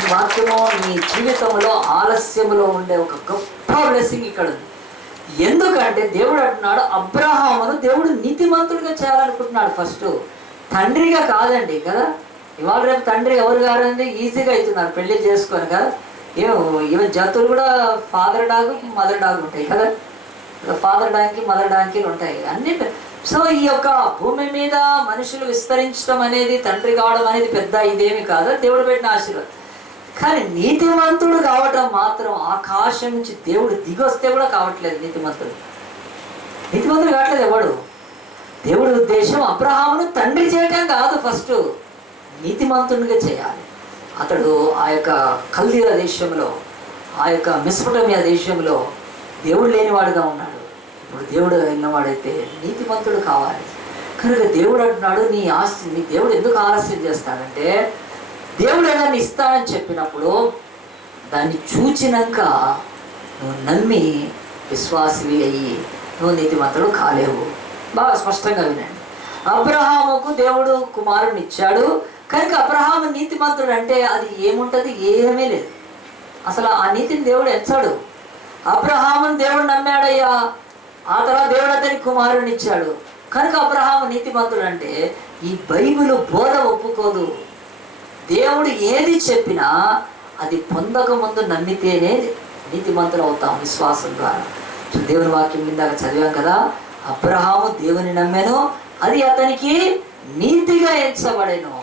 ఈ వాక్యము నీ జీవితంలో ఆలస్యంలో ఉండే ఒక గొప్ప బ్లెస్సింగ్ ఇక్కడ ఉంది. ఎందుకంటే దేవుడు అంటున్నాడు అబ్రహామును దేవుడు నీతిమంతుడిగా చేయాలనుకుంటున్నాడు. ఫస్ట్ తండ్రిగా కాదండి కదా. ఇవాళ రేపు తండ్రి ఎవరు గారండి ఈజీగా అవుతున్నారు పెళ్లి చేసుకొని కదా. ఈవెన్ జంతువులు కూడా ఫాదర్ డాగ్ మదర్ డాగ్ ఉంటాయి కదా, ఫాదర్ డాంకి మదర్ డాంకీలు ఉంటాయి అన్ని. సో ఈ యొక్క భూమి మీద మనుషులు విస్తరించడం అనేది, తండ్రి కావడం అనేది పెద్ద ఇదేమి కాదు, దేవుడు పెట్టిన ఆశీర్వాదం. కానీ నీతిమంతుడు కావటం మాత్రం ఆకాశం నుంచి దేవుడు దిగొస్తే కూడా కావట్లేదు. నీతిమంతుడు కావట్లేదు ఎవడు. దేవుడి ఉద్దేశం అబ్రహామును తండ్రి చేయటం కాదు, ఫస్ట్ నీతిమంతునిగా చేయాలి. అతడు ఆ యొక్క కల్దీల దేశంలో, ఆ యొక్క మెసొపొటామియా దేశంలో దేవుడు లేనివాడుగా ఉన్నాడు. ఇప్పుడు దేవుడు అయినవాడైతే నీతిమంతుడు కావాలి. కనుక దేవుడు అంటున్నాడు నీ ఆస్తి, నీ దేవుడు ఎందుకు ఆలస్యం చేస్తాడంటే, దేవుడు ఏదైనా ఇస్తానని చెప్పినప్పుడు దాన్ని చూచినాక నువ్వు నమ్మి విశ్వాసివి అయ్యి నువ్వు నీతిమంతుడు కాలేవు. బాగా స్పష్టంగా వినండి. అబ్రహాముకు దేవుడు కుమారుని ఇచ్చాడు కనుక అబ్రహాము నీతిమంతుడు అంటే అది ఏముంటుంది? ఏమీ లేదు. అసలు ఆ నీతిని దేవుడు ఎంచాడు. అబ్రహామును దేవుడు నమ్మాడయ్యా, ఆ తర్వాత దేవుడు అతనికి కుమారుని ఇచ్చాడు కనుక అబ్రహాము నీతిమంతుడు అంటే ఈ బైబిల్ బోధ ఒప్పుకోదు. దేవుడు ఏది చెప్పినా అది పొందక ముందు నమ్మితేనే నీతిమంతులు అవుతాం విశ్వాసం ద్వారా. దేవుని వాక్యం ఇందాక చదివాం కదా, అబ్రహాము దేవుని నమ్మాను, అది అతనికి నీతిగా ఎంచబడెను.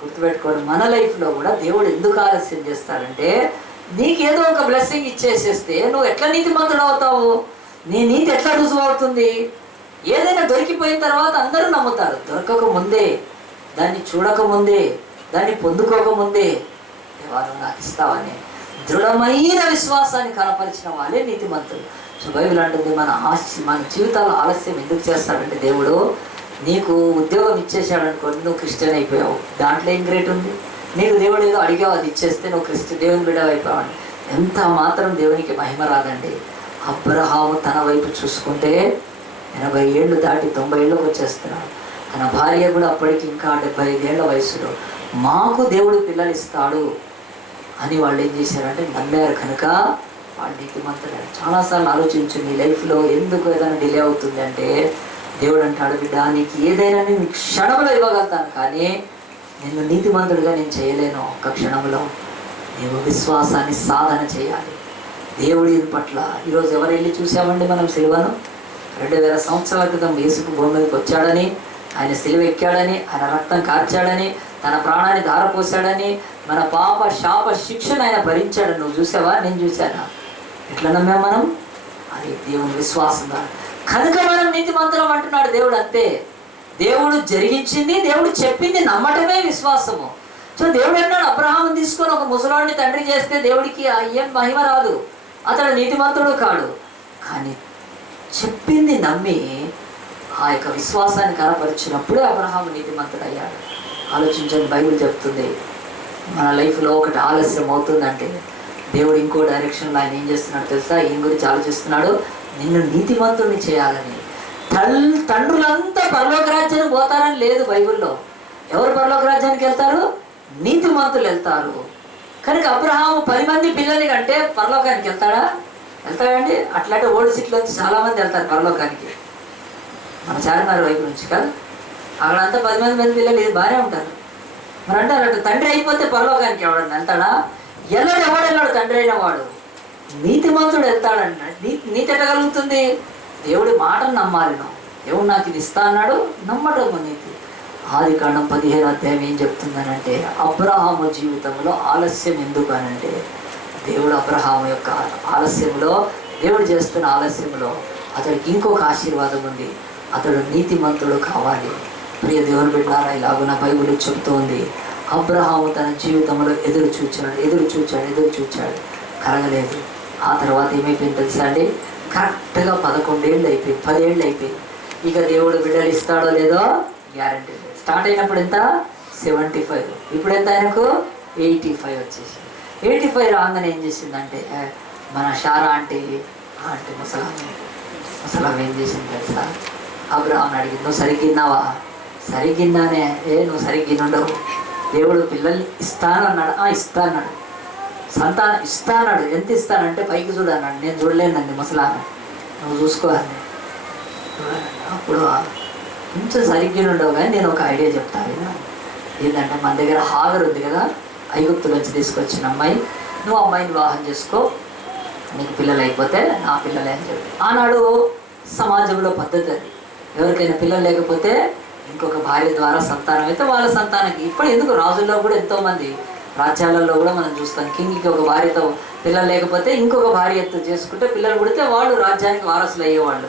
గుర్తుపెట్టుకోండి, మన లైఫ్లో కూడా దేవుడు ఎందుకు ఆలస్యం చేస్తాడంటే, నీకేదో ఒక బ్లెస్సింగ్ ఇచ్చేసేస్తే నువ్వు ఎట్లా నీతిమంతుడు అవుతావు? నీ నీతి ఎట్లా రుజువు అవుతుంది? ఏదైనా దొరికిపోయిన తర్వాత అందరూ నమ్ముతారు. దొరకక ముందే, దాన్ని చూడకముందే, దాన్ని పొందుకోకముందే దేవాలయం నాకు ఇస్తావని దృఢమైన విశ్వాసాన్ని కనపరిచిన వాళ్ళే నీతిమంతులు. సో బైబిల్ అంటుంది, మన జీవితాల్లో ఆలస్యం ఎందుకు చేస్తాడంటే, దేవుడు నీకు ఉద్యోగం ఇచ్చేసాడు అనుకోండి, నువ్వు క్రిస్టియన్ అయిపోయావు, దాంట్లో ఏం గ్రేట్ ఉంది? నీకు దేవుడు ఏదో అడిగావు, అది ఇచ్చేస్తే నువ్వు దేవుని బిడ్డవు అయిపోయావు. ఎంత మాత్రం దేవునికి మహిమ రాదండి. అబ్రహాము తన వైపు చూసుకుంటే 80 ఏళ్ళు దాటి 90 ఏళ్ళకి వచ్చేస్తున్నాడు. తన భార్య కూడా అప్పటికి ఇంకా 75 ఏళ్ల వయసులో మాకు దేవుడు పిల్లలు ఇస్తాడు అని వాళ్ళు ఏం చేశారంటే నమ్మారు. కనుక వాళ్ళు నీతిమంతులు. చాలాసార్లు ఆలోచించు, నీ లైఫ్లో ఎందుకు ఏదైనా డిలే అవుతుంది అంటే, దేవుడు అంటాడు, బిడ్డ నీకు ఏదైనా నేను క్షణంలో ఇవ్వగలుగుతాను, కానీ నిన్ను నీతిమంతుడిగా నేను చేయలేను. ఒక్క క్షణంలో నీవు విశ్వాసాన్ని సాధన చేయాలి దేవుడి పట్ల. ఈరోజు ఎవరు వెళ్ళి చూసామండి మనం సిలువను? 2000 సంవత్సరాల క్రితం యేసుకు భూమి మీదకి వచ్చాడని, ఆయన సిలువ ఎక్కాడని, ఆయన రక్తం కార్చాడని, తన ప్రాణాన్ని ధారపోసాడని, మన పాప శాప శిక్షను ఆయన భరించాడని నువ్వు చూసావా? నేను చూశానా? ఎట్లా నమ్మాం మనం? అది దేవుని విశ్వాసం. కనుక మనం నీతిమంతులం అంటున్నాడు దేవుడు. అంతే, దేవుడు జరిగించింది, దేవుడు చెప్పింది నమ్మటమే విశ్వాసము. సో దేవుడు అన్నాడు, అబ్రహాముని తీసుకొని ఒక ముసలాడిని తండ్రి చేస్తే దేవుడికి ఏం మహిమ రాదు, అతడు నీతిమంతుడు కాడు. కానీ చెప్పింది నమ్మి ఆ యొక్క విశ్వాసాన్ని కనపరిచినప్పుడే అబ్రహాము నీతిమంతుడు అయ్యాడు. ఆలోచించండి, బైబిల్ చెప్తుంది మన లైఫ్లో ఒకటి ఆలస్యం అవుతుందంటే దేవుడు ఇంకో డైరెక్షన్లో ఆయన ఏం చేస్తున్నాడు తెలుసా? ఈయన గురించి ఆలోచిస్తున్నాడు, నిన్ను నీతిమంతుడిని చేయాలని. తండ్రులంతా పరలోక రాజ్యానికి పోతారని లేదు బైబిల్లో. ఎవరు పరలోక రాజ్యానికి వెళ్తారు? నీతిమంతులు వెళ్తారు. కనుక అబ్రహాము 10 మంది పిల్లలు కంటే పరలోకానికి వెళ్తాడండి? అట్లాంటి ఓల్డ్ సిటీలోంచి చాలామంది వెళ్తారు పరలోకానికి, మన చార్మినార్ వైపు నుంచి కదా. అక్కడంతా 10 మంది పిల్లలు ఇది బాగానే ఉంటారు. మరి అంటారు అటు తండ్రి అయిపోతే పరలోకానికి ఎవడన్నా వెళ్తాడా? ఎవడెళ్ళాడు తండ్రి అయిన వాడు? నీతిమంతుడు వెళ్తాడన్న. నీతి ఎట్టగలుగుతుంది? దేవుడి మాటను నమ్మాలి. దేవుడు నాకు ఇది ఇస్తా అన్నాడు, నమ్మటము నీతి. ఆదికాండం 15వ అధ్యాయం ఏం చెప్తుందనంటే, అబ్రహాము జీవితంలో ఆలస్యం ఎందుకు అనంటే, దేవుడు అబ్రహాము యొక్క ఆలస్యంలో, దేవుడు చేస్తున్న ఆలస్యంలో అతడికి ఇంకొక ఆశీర్వాదం ఉంది. అతడు నీతిమంతుడు కావాలి. ప్రియ దేవుని బిడ్డలారా, ఇలాగున్న బైబిల్ చెప్తోంది, అబ్రహాము తన జీవితంలో ఎదురు చూచాడు, కలగలేదు. ఆ తర్వాత ఏమైపోయింది తెలుసా అండి? కరెక్ట్గా 11 ఏళ్ళు అయిపోయింది, 10 ఏళ్ళు అయిపోయింది. ఇక దేవుడు బిడ్డలు ఇస్తాడో లేదో గ్యారంటీ లేదు. స్టార్ట్ అయినప్పుడు ఎంత? 75. ఇప్పుడు ఎంత ఆయనకు? 85 వచ్చేసి. 85 రాగానే ఏం చేసిందంటే, మన షారా ఆంటీ ముసలాం ఏం చేసింది తెలుసా? అబ్రహాంని అడిగింది, నువ్వు సరిగ్గిన్నావా? సరిగ్గిన్నానే. నువ్వు సరిగ్గినుండవు, దేవుడు పిల్లల్ని ఇస్తాను అన్నాడు. ఇస్తా అన్నాడు, సంతానం ఇస్తా అన్నాడు. ఎంత ఇస్తానంటే పైకి చూడన్నాడు. నేను చూడలేనండి ముసలాన్ని, నువ్వు చూసుకోవాలి. అప్పుడు కొంచెం సరిగ్గా ఉండవు, కానీ నేను ఒక ఐడియా చెప్తాను. ఏంటంటే, మన దగ్గర హాగర్ ఉంది కదా, ఐగుప్తు నుంచి తీసుకొచ్చిన అమ్మాయి, నువ్వు అమ్మాయిని వివాహం చేసుకో, నీకు పిల్లలు అయిపోతే నా పిల్లలే అని చెప్పి. ఆనాడు సమాజంలో పద్ధతి అది. ఎవరికైనా పిల్లలు లేకపోతే ఇంకొక భార్య ద్వారా సంతానం అయితే వాళ్ళ సంతానానికి. ఇప్పుడు ఎందుకు, రాజుల్లో కూడా ఎంతోమంది, రాజ్యాలలో కూడా మనం చూస్తాం, కింగ్కి ఒక భార్యతో పిల్లలు లేకపోతే ఇంకొక భార్యతో చేసుకుంటే పిల్లలు పుడితే వాళ్ళు రాజ్యానికి వారసులు అయ్యేవాళ్ళు.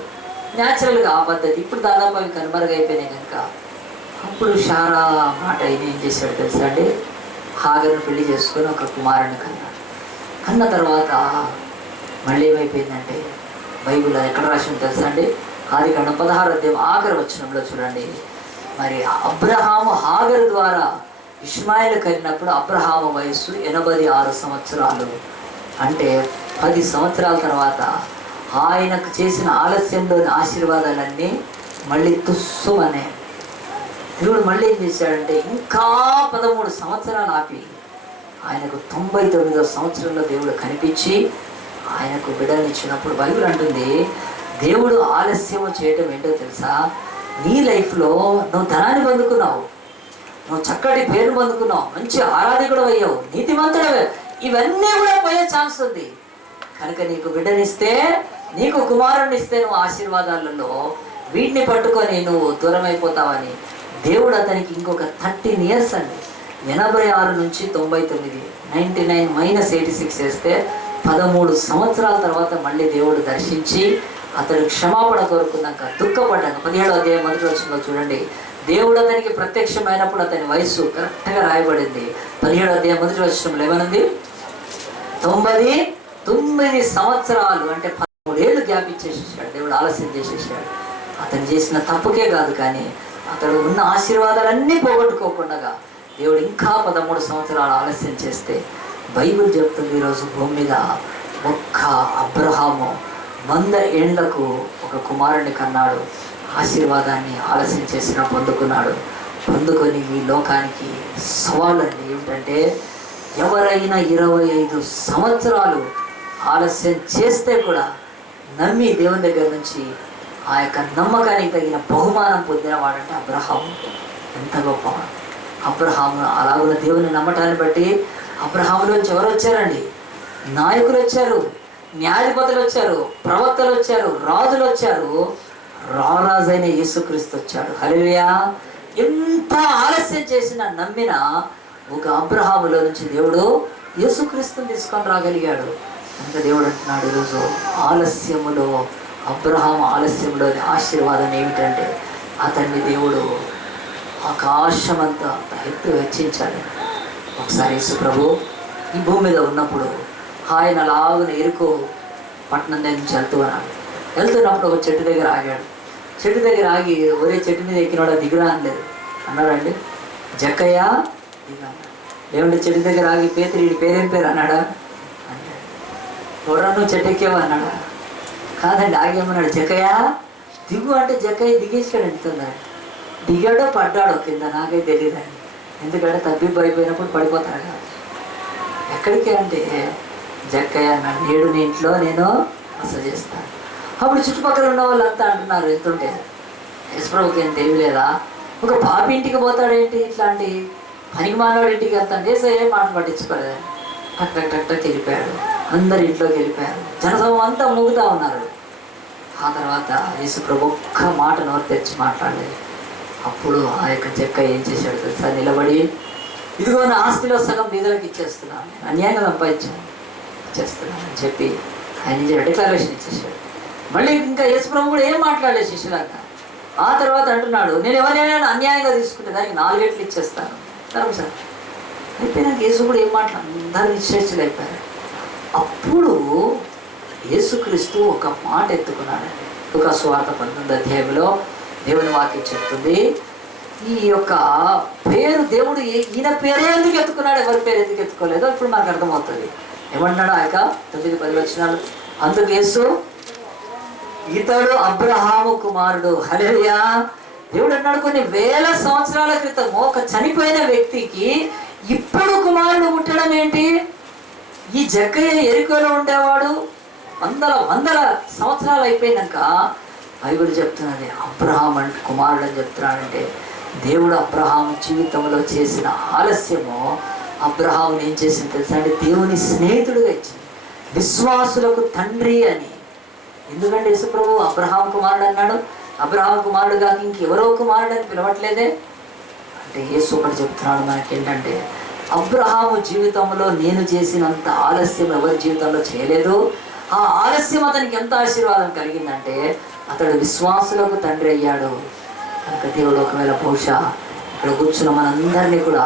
న్యాచురల్గా ఆ పద్ధతి. ఇప్పుడు దాదాపు అవి కనుమరుగైపోయినాయి. కనుక అప్పుడు షారా మాట అయినా ఏం చేశాడు తెలుసా అండి? హాగర్ను పెళ్లి చేసుకొని ఒక కుమారుని కన్నాడు. కన్న తర్వాత మళ్ళీ ఏమైపోయిందంటే, బైబిల్ ఎక్కడ రాసి తెలుసా అండి? ఆదికాండం 16వ అధ్యాయం ఆఖరి వచనంలో చూడండి. మరి అబ్రహాము హాగరు ద్వారా ఇష్మాయిల్ కనినప్పుడు అబ్రహాము వయస్సు 86 సంవత్సరాలు. అంటే 10 సంవత్సరాల తర్వాత ఆయనకు చేసిన ఆలస్యంలోని ఆశీర్వాదాలన్నీ మళ్ళీ తుస్సుమనే. దేవుడు మళ్ళీ ఏం చేశాడంటే, ఇంకా 13 సంవత్సరాలు ఆపి ఆయనకు 99వ సంవత్సరంలో దేవుడు కనిపించి ఆయనకు బిడ్డనిచ్చినప్పుడు బైబిల్ అంటుంది, దేవుడు ఆలస్యము చేయటం ఏంటో తెలుసా? నీ లైఫ్లో నువ్వు ధనాన్ని పొందుకున్నావు, నువ్వు చక్కటి పేరు పొందుకున్నావు, మంచి ఆరాధకుడు అయ్యావు, నీతిమంతుడవే, ఇవన్నీ కూడా పోయే ఛాన్స్ ఉంది. కనుక నీకు బిడ్డనిస్తే, నీకు కుమారుని ఇస్తే నువ్వు ఆశీర్వాదాలలో వీటిని పట్టుకొని నువ్వు దూరం అయిపోతావని దేవుడు అతనికి ఇంకొక 13 years అండి, 86 నుంచి 99, 99 - 86 వేస్తే 13 సంవత్సరాల తర్వాత మళ్ళీ దేవుడు దర్శించి అతడు క్షమాపణ కోరుకున్నాక దుఃఖపడ్డాక 17వ అధ్యాయం 1వ వచనంలో చూడండి, దేవుడు అతనికి ప్రత్యక్షమైనప్పుడు అతని వయస్సు కరెక్ట్గా రాయబడింది. 17వ అధ్యాయం 1వ వచనంలో ఏమనుంది? 99 సంవత్సరాలు, అంటే 13 ఏళ్ళు గ్యాప్ ఇచ్చేసేసాడు దేవుడు, ఆలస్యం చేసేసాడు. అతను చేసిన తప్పుకే కాదు, కానీ అతడు ఉన్న ఆశీర్వాదాలన్నీ పోగొట్టుకోకుండా దేవుడు ఇంకా 13 సంవత్సరాలు ఆలస్యం చేస్తే, బైబిల్ చెప్తుంది ఈరోజు భూమి మీద ఒక్క అబ్రహాము 100 ఏళ్లకు ఒక కుమారుని కన్నాడు. ఆశీర్వాదాన్ని ఆలస్యం చేసిన పొందుకున్నాడు. పొందుకొని ఈ లోకానికి సవాళ్ళు అండి ఏమిటంటే, ఎవరైనా 25 సంవత్సరాలు ఆలస్యం చేస్తే కూడా నమ్మి దేవుని దగ్గర నుంచి ఆ యొక్క నమ్మకానికి తగిన బహుమానం పొందినవాడంటే అబ్రహాము. ఎంత గొప్పవాడు అబ్రహాము! అలా ఉన్న దేవుని నమ్మటాన్ని బట్టి అబ్రహాములోంచి ఎవరు వచ్చారండి? నాయకులు వచ్చారు, న్యాయాధిపతులు వచ్చారు, ప్రవక్తలు వచ్చారు, రాజులు వచ్చారు, రారాజైన యేసుక్రీస్తు వచ్చాడు. హల్లెలూయా! ఎంత ఆలస్యం చేసినా నమ్మిన ఒక అబ్రహాములో నుంచి దేవుడు యేసుక్రీస్తుని తీసుకొని రాగలిగాడు. అంత దేవుడు అంటున్నాడు ఈరోజు, ఆలస్యములో అబ్రహాము ఆలస్యంలోని ఆశీర్వాదం ఏమిటంటే, అతన్ని దేవుడు ఆకాశమంతా ఎత్తు హెచ్చించాడు. ఒకసారి యేసు ప్రభు ఈ భూమి మీద ఉన్నప్పుడు ఆయన అలాగున ఎరుకో పట్టణం దగ్గర నుంచి వెళ్తున్నప్పుడు ఒక చెట్టు దగ్గర ఆగాడు. చెట్టు దగ్గర ఆగి, ఒరే చెట్టు మీద ఎక్కినవాడు దిగురా అనలేదు, అన్నాడండి జక్కయ్య దిగా. ఏమంటే చెట్టు దగ్గర ఆగి, పేతురు వీడి పేరేం పేరు అన్నాడా అంటే, ఎవరా నువ్వు చెట్టు ఎక్కేవా అన్నాడా? కాదండి, ఆగేమన్నాడు జక్కయ్య దిగు అంటే జక్కయ్య దిగేసాడు. ఎంతుందండి, దిగాడో పడ్డాడో కింద నాకైతే తెలియదండి. ఎందుకంటే తబ్బిబ్బు అయిపోయినప్పుడు పడిపోతాడు కదా. ఎక్కడికి అంటే, జక్కయ్య అన్నాడు, నేడు నీ ఇంట్లో నేను బస చేస్తాను. అప్పుడు చుట్టుపక్కల ఉన్న వాళ్ళంతా అంటున్నారు, ఎంతుంటే యేసుప్రభుకి ఏం తెలియలేదా? ఒక పాపి ఇంటికి పోతాడేంటి, ఇట్లాంటి పనికి మానవాడి ఇంటికి వెళ్తాను చేసే ఏం మాట పట్టించుకోలేదు. టక్ వెళ్ళిపోయాడు. అందరు ఇంట్లోకి వెళ్ళిపోయారు. జనసమూహం అంతా మూగుతూ ఉన్నారు. ఆ తర్వాత యేసుప్రభు ఒక్క మాట నోరు తెచ్చి మాట్లాడలేదు. అప్పుడు ఆ యొక్క చెక్క ఏం చేశాడు తెలుసా? నిలబడి, ఇదిగో నా ఆస్తిలో సగం బీదలకు ఇచ్చేస్తున్నాను, అన్యాయంగా సంపాదించాను ఇచ్చేస్తున్నాను అని చెప్పి ఆయన డిక్లరేషన్ ఇచ్చేసాడు. మళ్ళీ ఇంకా యేసుప్రభు కూడా ఏం మాట్లాడలేదు శిష్యులాగా. ఆ తర్వాత అంటున్నాడు, నేను ఎవరైనా అన్యాయంగా తీసుకుంటే దానికి 4 రెట్లు ఇచ్చేస్తాను. సార్ అయిపోయినాక యేసు కూడా ఏం మాట్లాడు, అందరూ నిశ్చయితులు అయిపోయారు. అప్పుడు యేసుక్రీస్తు ఒక మాట ఎత్తుకున్నాడండి. లూకా సువార్త 19వ అధ్యాయంలో దేవుని వాక్యం చెప్తుంది, ఈ యొక్క పేరు దేవుడు ఈయన పేరే ఎందుకు ఎత్తుకున్నాడు, ఎవరి పేరు ఎందుకు ఎత్తుకోలేదో ఇప్పుడు మనకు అర్థమవుతుంది. ఏమన్నాడు ఆ యొక్క 9-10 వచనాలు? అందుకు యేసు, ఇతడు అబ్రహాము కుమారుడు. హల్లెలూయా! దేవుడు అన్నాడు, కొన్ని వేల సంవత్సరాల క్రితం ఒక చనిపోయిన వ్యక్తికి ఇప్పుడు కుమారుడు పుట్టడం ఏంటి? ఈ జక్కయ్య ఎరికోలో ఉండేవాడు వందల సంవత్సరాలు అయిపోయినాక బైబిల్ చెప్తున్నది అబ్రహాం అంటే కుమారుడు అని చెప్తున్నాడంటే, దేవుడు అబ్రహాం జీవితంలో చేసిన ఆలస్యము అబ్రహాముని ఏం చేసింది తెలుసా అంటే, దేవుని స్నేహితుడుగా ఇచ్చింది, విశ్వాసులకు తండ్రి అని. ఎందుకంటే యేసుప్రభు అబ్రహాం కుమారుడు అన్నాడు. అబ్రహాం కుమారుడు కాక ఇంకెవరో కుమారుడు అని పిలవట్లేదే. అంటే యేసు ఒకటి చెప్తున్నాడు మనకి ఏంటంటే, అబ్రహాము జీవితంలో నేను చేసినంత ఆలస్యం ఎవరి జీవితంలో చేయలేదు. ఆ ఆలస్యం అతనికి ఎంత ఆశీర్వాదం కలిగిందంటే, అతడు విశ్వాసులకు తండ్రి అయ్యాడు. కనుక దేవుడు ఒకవేళ బహుశా ఇక్కడ కూర్చున్న మనందరినీ కూడా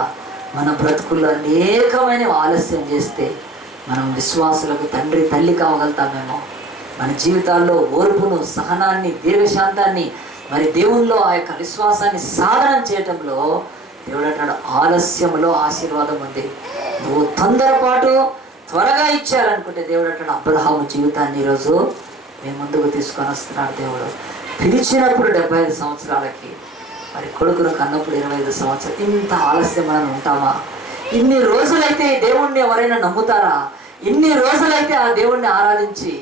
మన బ్రతుకుల్లో అనేకమైన ఆలస్యం చేస్తే మనం విశ్వాసులకు తండ్రి తల్లి కావగలుగుతామేమో. మన జీవితాల్లో ఓర్పును, సహనాన్ని, దీర్ఘశాంతాన్ని, మరి దేవుల్లో ఆ యొక్క విశ్వాసాన్ని సాధన చేయటంలో దేవుడు అంటాడు, ఆలస్యంలో ఆశీర్వాదం ఉంది. నువ్వు తొందరపాటు త్వరగా ఇచ్చారనుకుంటే దేవుడు అంటాడు, అబ్రహాము జీవితాన్ని ఈరోజు మేము ముందుకు తీసుకొని వస్తున్నాడు. దేవుడు పిలిచినప్పుడు 75 సంవత్సరాలకి, మరి కొడుకును కన్నప్పుడు 25 సంవత్సరాలు. ఇంత ఆలస్యం మనం ఉంటామా? ఇన్ని రోజులైతే దేవుణ్ణి ఎవరైనా నమ్ముతారా? ఇన్ని రోజులైతే ఆ దేవుణ్ణి ఆరాధించి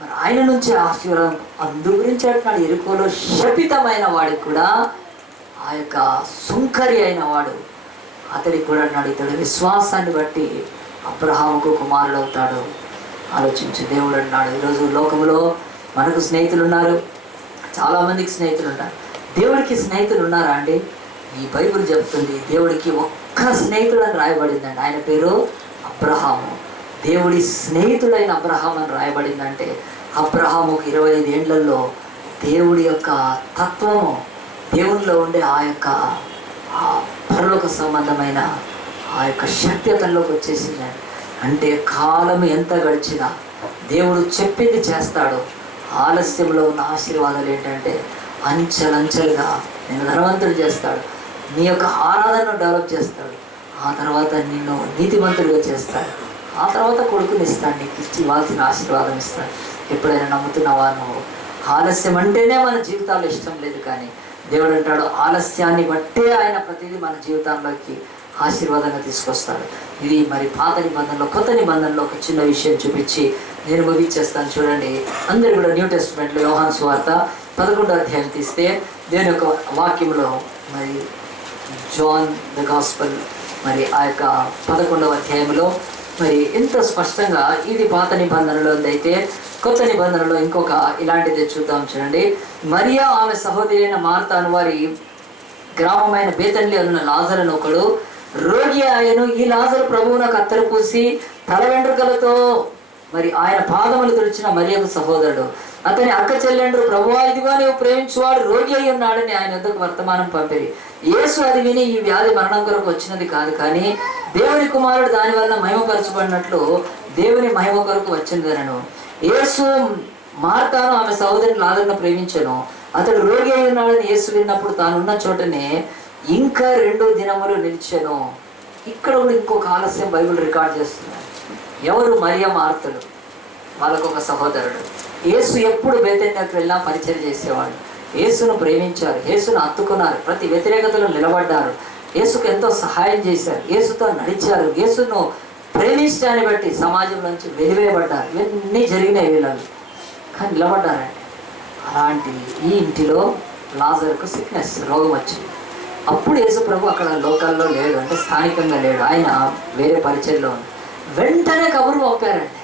మరి ఆయన నుంచి ఆశీర్వాదం. అందు గురించి అంటున్నాడు, ఎరుకోలో శపితమైన వాడికి కూడా ఆ యొక్క సుంకరి అయిన వాడు అతడికి కూడా అన్నాడు, ఇతడు విశ్వాసాన్ని బట్టి అబ్రహాముకు కుమారుడు అవుతాడు. ఆలోచించు. దేవుడు అన్నాడు, ఈరోజు లోకంలో మనకు స్నేహితులు ఉన్నారు, చాలామందికి స్నేహితులు ఉన్నారు. దేవుడికి స్నేహితులు ఉన్నారా అండి? ఈ బైబిల్ చెప్తుంది, దేవుడికి ఒక్క పక్క స్నేహితుడు అని రాయబడిందండి. ఆయన పేరు అబ్రహాము. దేవుడి స్నేహితుడైన అబ్రహాం అని రాయబడిందంటే అబ్రహాముకు 25 ఏళ్లలో దేవుడి యొక్క తత్వము, దేవునిలో ఉండే ఆ యొక్క పరలోక సంబంధమైన ఆ యొక్క శక్తి అతనిలోకి వచ్చేసిందండి. అంటే కాలం ఎంత గడిచినా దేవుడు చెప్పింది చేస్తాడు. ఆలస్యంలో ఉన్న ఆశీర్వాదాలు ఏంటంటే అంచెలంచెలుగా నిన్ను ధనవంతుడు చేస్తాడు, నీ యొక్క ఆరాధనను డెవలప్ చేస్తాడు, ఆ తర్వాత నిన్ను నీతిమంతుడిగా చేస్తాడు, ఆ తర్వాత కొడుకుని ఇస్తాడు, నీకు ఇవ్వాల్సిన ఆశీర్వాదం ఇస్తాడు. ఎప్పుడైనా నమ్ముతున్నావా నువ్వు? ఆలస్యం అంటేనే మన జీవితాల్లో ఇష్టం లేదు, కానీ దేవుడు అంటాడు ఆలస్యాన్ని బట్టే ఆయన ప్రతిదీ మన జీవితాల్లోకి ఆశీర్వాదంగా తీసుకొస్తాడు. ఇది మరి పాత నిబంధనలో, కొత్త నిబంధనలో ఒక చిన్న విషయం చూపించి నేను ముగించేస్తాను. చూడండి, అందరూ కూడా న్యూ టెస్ట్మెంట్లో యోహాను సువార్త 11వ అధ్యాయం తీస్తే దేని యొక్క వాక్యంలో మరి జాన్ ద గాస్పల్ మరి ఆ యొక్క 11వ అధ్యాయంలో మరి ఎంత స్పష్టంగా ఇది పాత నిబంధనలో అయితే కొత్త నిబంధనలో ఇంకొక ఇలాంటిది చూద్దాం. చూడండి, మరియా ఆమె సహోదరి అయిన మార్త అను వారి గ్రామమైన బేతన్లి అన్న లాజరు ఒకడు రోగి ఆయను. ఈ లాజరు ప్రభువునకు అత్తరు పూసి తల వెంట్రుకలతో మరి ఆయన పాదములు తుడిచిన మరియకు సహోదరుడు. అతని అక్క చెల్లెండ్రు, ప్రభువా ఇదిగో నీవు ప్రేమించువాడు రోగి అయి ఉన్నాడని ఆయన వద్దకు వర్తమానం పంపిరి. యేసు అది విని ఈ వ్యాధి మరణం కొరకు వచ్చినది కాదు, కానీ దేవుని కుమారుడు దాని వలన మహిమపరచబడినట్లు దేవుని మహిమ కొరకు వచ్చిందనను. యేసు మార్తాను ఆమె సహోదరిని లాజరును ప్రేమించను. అతడు రోగి అయి ఉన్నాడని యేసు విన్నప్పుడు తానున్న చోటనే ఇంకా 2 దినములు నిలిచెను. ఇక్కడ కూడా ఇంకొక ఆలస్యం బైబిల్ రికార్డ్ చేస్తున్నారు. ఎవరు? మరియా మార్తలు, వాళ్ళకొక సహోదరుడు. యేసు ఎప్పుడు బేతన్యాకు వెళ్ళినా పరిచయం చేసేవాడు. యేసును ప్రేమించారు, యేసును హత్తుకున్నారు, ప్రతి వ్యతిరేకతలో నిలబడ్డారు, యేసుకు ఎంతో సహాయం చేశారు, యేసుతో నడిచారు, యేసును ప్రేమించడాన్ని బట్టి సమాజం నుంచి వెలివేయబడ్డారు. ఇవన్నీ జరిగినాయి వీళ్ళని, కానీ నిలబడ్డారండి. అలాంటి ఈ ఇంటిలో లాజరుకు సిక్నెస్, రోగం వచ్చింది. అప్పుడు యేసు ప్రభు అక్కడ లోకల్లో లేడు, అంటే స్థానికంగా లేడు, ఆయన వేరే పరిచయంలో ఉంది. వెంటనే కబురు పంపారండి.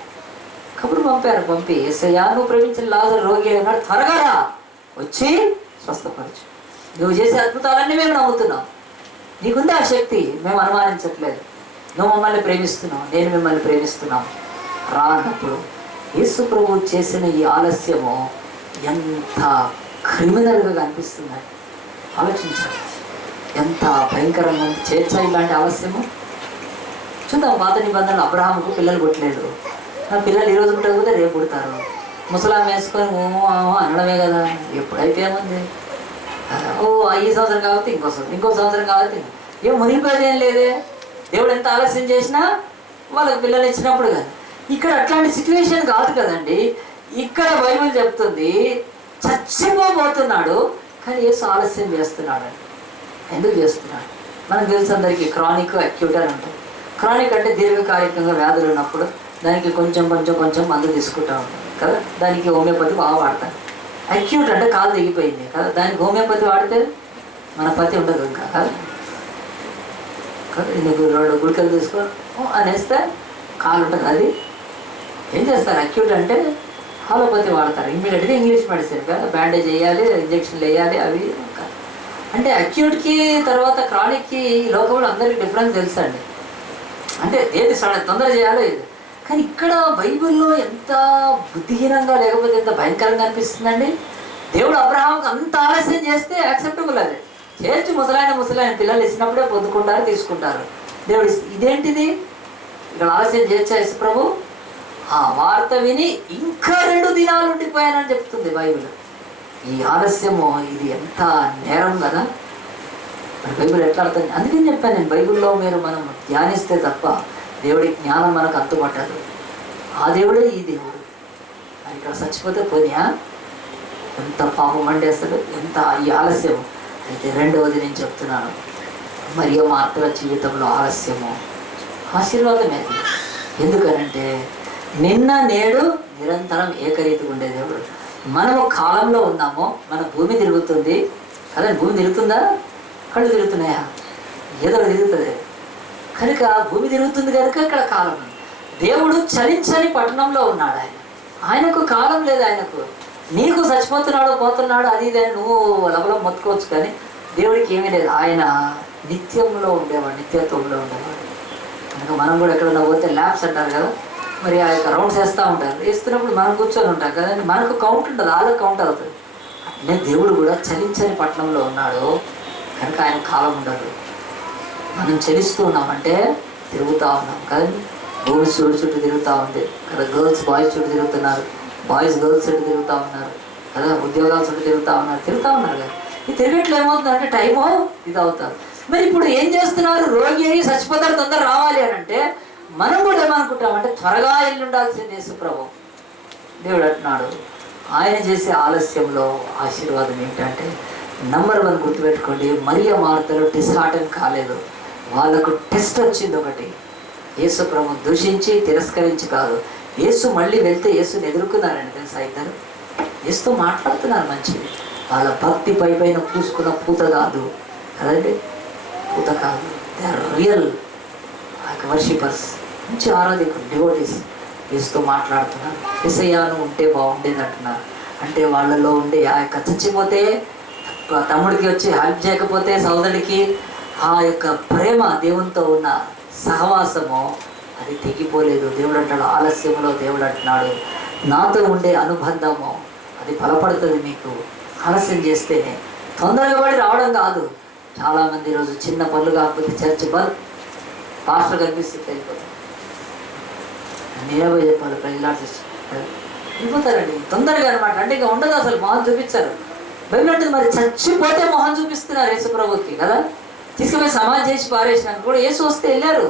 కబురు పంపి యేసయ్యా నువ్వు ప్రేమించిన లాజరు రోగి అన్నాడు, త్వరగా రా, వచ్చి స్వస్థపరచు. నువ్వు చేసే అద్భుతాలన్నీ మేము నమ్ముతున్నాం, నీకుంది ఆ శక్తి, మేము అనుమానించట్లేదు, నువ్వు మమ్మల్ని ప్రేమిస్తున్నావు, నేను మిమ్మల్ని ప్రేమిస్తున్నాం, రా అన్నప్పుడు యేసు ప్రభు చేసిన ఈ ఆలస్యము ఎంత క్రిమినల్గా కనిపిస్తుందండి. ఆలోచించాలి, ఎంత భయంకరంగా చేర్చా ఇలాంటి ఆలస్యము. చూద్దాం, పాత నిబంధనలు అబ్రహాముకు పిల్లలు పుట్టలేదు. నా పిల్లలు ఈరోజు పుట్టకపోతే రేపు పుడతారు. ముసలాం వేసుకొని అనడమే కదా. ఎప్పుడైతే ఏముంది, ఈ సంవత్సరం కాబట్టి ఇంకో సంవత్సరం కాబట్టి ఏం మునిగిపోయేది ఏం లేదే. దేవుడు ఎంత ఆలస్యం చేసినా వాళ్ళకి పిల్లలు ఇచ్చినప్పుడు కానీ. ఇక్కడ అట్లాంటి సిచ్యువేషన్ కాదు కదండి. ఇక్కడ బైబిల్ చెప్తుంది చచ్చిపోబోతున్నాడు, కానీ యేసు ఆలస్యం చేస్తున్నాడు. ఎందుకు చేస్తున్నాడు? మనకు తెలుసు అందరికీ క్రానిక్, అక్యూట్ అని ఉంటుంది. క్రానిక్ అంటే దీర్ఘకాలికంగా వ్యాధులు ఉన్నప్పుడు దానికి కొంచెం మందు తీసుకుంటూ ఉంటాం కదా, దానికి హోమియోపతి బాగా వాడతారు. అక్యూట్ అంటే కాలు దిగిపోయింది కదా, దానికి హోమియోపతి వాడితే మన పతి ఉండదు ఇంకా కదా. నీకు 2 గుళికలు తీసుకో అనేస్తే కాలు ఉంటుంది. అది ఏం చేస్తారు? అక్యూట్ అంటే హాలోపతి వాడతారు, ఇమ్మీడియట్గా ఇంగ్లీష్ మెడిసిన్ కదా, బ్యాండేజ్ వేయాలి, ఇంజక్షన్లు వేయాలి, అవి అంటే అక్యూట్కి తర్వాత క్రానిక్కి ఈ లోకంలో అందరికీ డిఫరెన్స్ తెలుసండి. అంటే ఏది తొందర చేయాలో ఇది. కానీ ఇక్కడ బైబిల్లో ఎంత బుద్ధిహీనంగా లేకపోతే ఎంత భయంకరంగా అనిపిస్తుందండి. దేవుడు అబ్రహాంకి అంత ఆలస్యం చేస్తే యాక్సెప్టబుల్, అది చేర్చి ముసలాయన పిల్లలు ఇచ్చినప్పుడే పొందుకుంటారు, తీసుకుంటారు. దేవుడు ఇదేంటిది ఇక్కడ ఆలస్యం చేర్చా యేసు ప్రభు? ఆ వార్త విని ఇంకా 2 దినాలు ఉండిపోయానని చెప్తుంది బైబిల్. ఈ ఆలస్యము ఇది ఎంత నేరం కదా. మరి బైబిల్ ఎట్లా అర్థం? అందుకని చెప్పాను నేను, బైబిల్లో మనం ధ్యానిస్తే తప్ప దేవుడి జ్ఞానం మనకు అంతుపట్టదు. ఆ దేవుడే ఈ దేవుడు. మరి ఇక్కడ చచ్చిపోతే పోనీయా? ఎంత పాపం అండి అసలు, ఎంత ఈ ఆలస్యం. అయితే 2వది నేను చెప్తున్నాను, మరియు మార్తల జీవితంలో ఆలస్యము ఆశీర్వాదమే. ఎందుకనంటే నిన్న నేడు నిరంతరం ఏకరీతిగా ఉండే దేవుడు. మనము కాలంలో ఉన్నామో, మన భూమి తిరుగుతుంది కదా. భూమి తిరుగుతుందా? కళ్ళు తిరుగుతున్నాయా? ఏదో తిరుగుతుంది కనుక భూమి తిరుగుతుంది కనుక ఇక్కడ కాలం. దేవుడు చలించని పట్టణంలో ఉన్నాడు. ఆయనకు కాలం లేదు. ఆయనకు నీకు చచ్చిపోతున్నాడు, పోతున్నాడు, అది ఇది నువ్వు లబలం మొత్తుకోవచ్చు, కానీ దేవుడికి ఏమీ లేదు. ఆయన నిత్యంలో ఉండేవాడు, నిత్యత్వంలో ఉండేవాడు. కనుక మనం కూడా ఎక్కడన్నా పోతే ల్యాబ్స్ అంటారు కదా, మరి ఆ యొక్క రౌండ్స్ వేస్తూ ఉంటారు. వేస్తున్నప్పుడు మనం కూర్చొని ఉంటాం కదండి, మనకు కౌంట్ ఉంటుంది, వాళ్ళకి కౌంట్ అవుతుంది. అట్లే దేవుడు కూడా చలించని పట్టణంలో ఉన్నాడు కనుక ఆయన కాలం ఉండదు. మనం చలిస్తూ ఉన్నామంటే తిరుగుతూ ఉన్నాం కదండి. భూమి చుట్టూ తిరుగుతూ ఉంది కదా, గర్ల్స్ బాయ్స్ చుట్టూ తిరుగుతున్నారు, బాయ్స్ గర్ల్స్ చుట్టూ తిరుగుతూ ఉన్నారు కదా, ఉద్యోగాల చుట్టూ తిరుగుతూ ఉన్నారు కదా. ఈ తిరిగట్లు ఏమవుతుందంటే టైము ఇది అవుతారు. మరి ఇప్పుడు ఏం చేస్తున్నారు, రోగి అయ్యి చచ్చిపోతారు, తొందర రావాలి అని అంటే మనం కూడా ఏమనుకుంటామంటే త్వరగా ఇల్లు ఉండాల్సింది యేసు ప్రభు. దేవుడు అంటున్నాడు, ఆయన చేసే ఆలస్యంలో ఆశీర్వాదం ఏంటంటే నంబర్ 1 గుర్తుపెట్టుకోండి, మరియ మార్తలు డిస్హార్టన్ కాలేదు. వాళ్ళకు టెస్ట్ వచ్చింది ఒకటి. యేసు ప్రభు దూషించి తిరస్కరించి కాదు, యేసు మళ్ళీ వెళ్తే యేసుని ఎదుర్కొన్నారండి తెలుసా. ఇద్దరు యేసుతో మాట్లాడుతున్నారు మంచిది. వాళ్ళ భక్తి పైన పూసుకున్న పూత కాదు కదండి, పూత కాదు. దే ఆర్ రియల్ వర్షిపర్స్, మంచి ఆరాధికులు, డివోటీస్. యేసుతో మాట్లాడుతున్నారు. యేసయ్యాను ఉంటే బాగుండేది అంటున్నారు. అంటే వాళ్ళలో ఉండే ఆ యొక్క చచ్చిపోతే తమ్ముడికి వచ్చి హెల్ప్ చేయకపోతే సోదరుడికి ఆ యొక్క ప్రేమ, దేవునితో ఉన్న సహవాసము అది తెగిపోలేదు. దేవుడు అంటాడు ఆలస్యంలో, దేవుడు అంటున్నాడు నాతో ఉండే అనుబంధము అది బలపడుతుంది మీకు. ఆలస్యం చేస్తేనే, తొందరగా పడి రావడం కాదు. చాలామంది ఈరోజు చిన్న పనులు కాకపోతే చర్చ్ పాస్టర్ కనిపిస్తుంది వెళ్ళిపోతారు. నేనే చెప్పాలి ప్రజలు వెళ్ళిపోతారండి తొందరగా అనమాట. అంటే ఇంకా ఉండదు అసలు, మొహం చూపించారు. బైబిల్ ఉంటుంది మరి చచ్చిపోతే మొహం చూపిస్తున్నారు యేసు ప్రభుకి కదా. తీసుకుపోయి సమాధి చేసి పారేసినాక కూడా యేసు వస్తే వెళ్ళారు.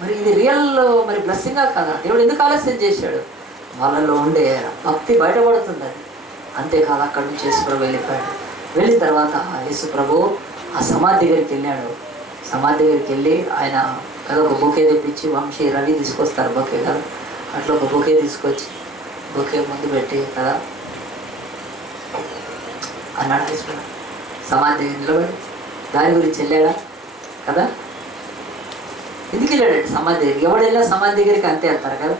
మరి ఇది రియల్ మరి బ్లెస్సింగా కదా. దేవుడు ఎందుకు ఆలస్యం చేశాడు, వాళ్ళలో ఉండే భక్తి బయటపడుతుంది అది. అంతేకాదు అక్కడి నుంచి యేసు ప్రభు వెళ్ళిపోయాడు. వెళ్ళిన తర్వాత యేసు ప్రభు ఆ సమాధి దగ్గరికి వెళ్ళాడు. సమాధి దగ్గరికి వెళ్ళి ఆయన కదా ఒక బొకే తెప్పించి, వంశీ రవి తీసుకొస్తారు బొకే కదా, అట్లా ఒక బొకే తీసుకొచ్చి బొకే ముందు పెట్టి కదా అన్నాడు యేసు ప్రభు. సమాధి దగ్గర నిలబడి దాని గురించి వెళ్ళాడా కదా. ఎందుకు వెళ్ళాడండి సమాధి దగ్గరికి? ఎవడు వెళ్ళినా సమాధి దగ్గరికి అంతే వెళ్తారు కదా.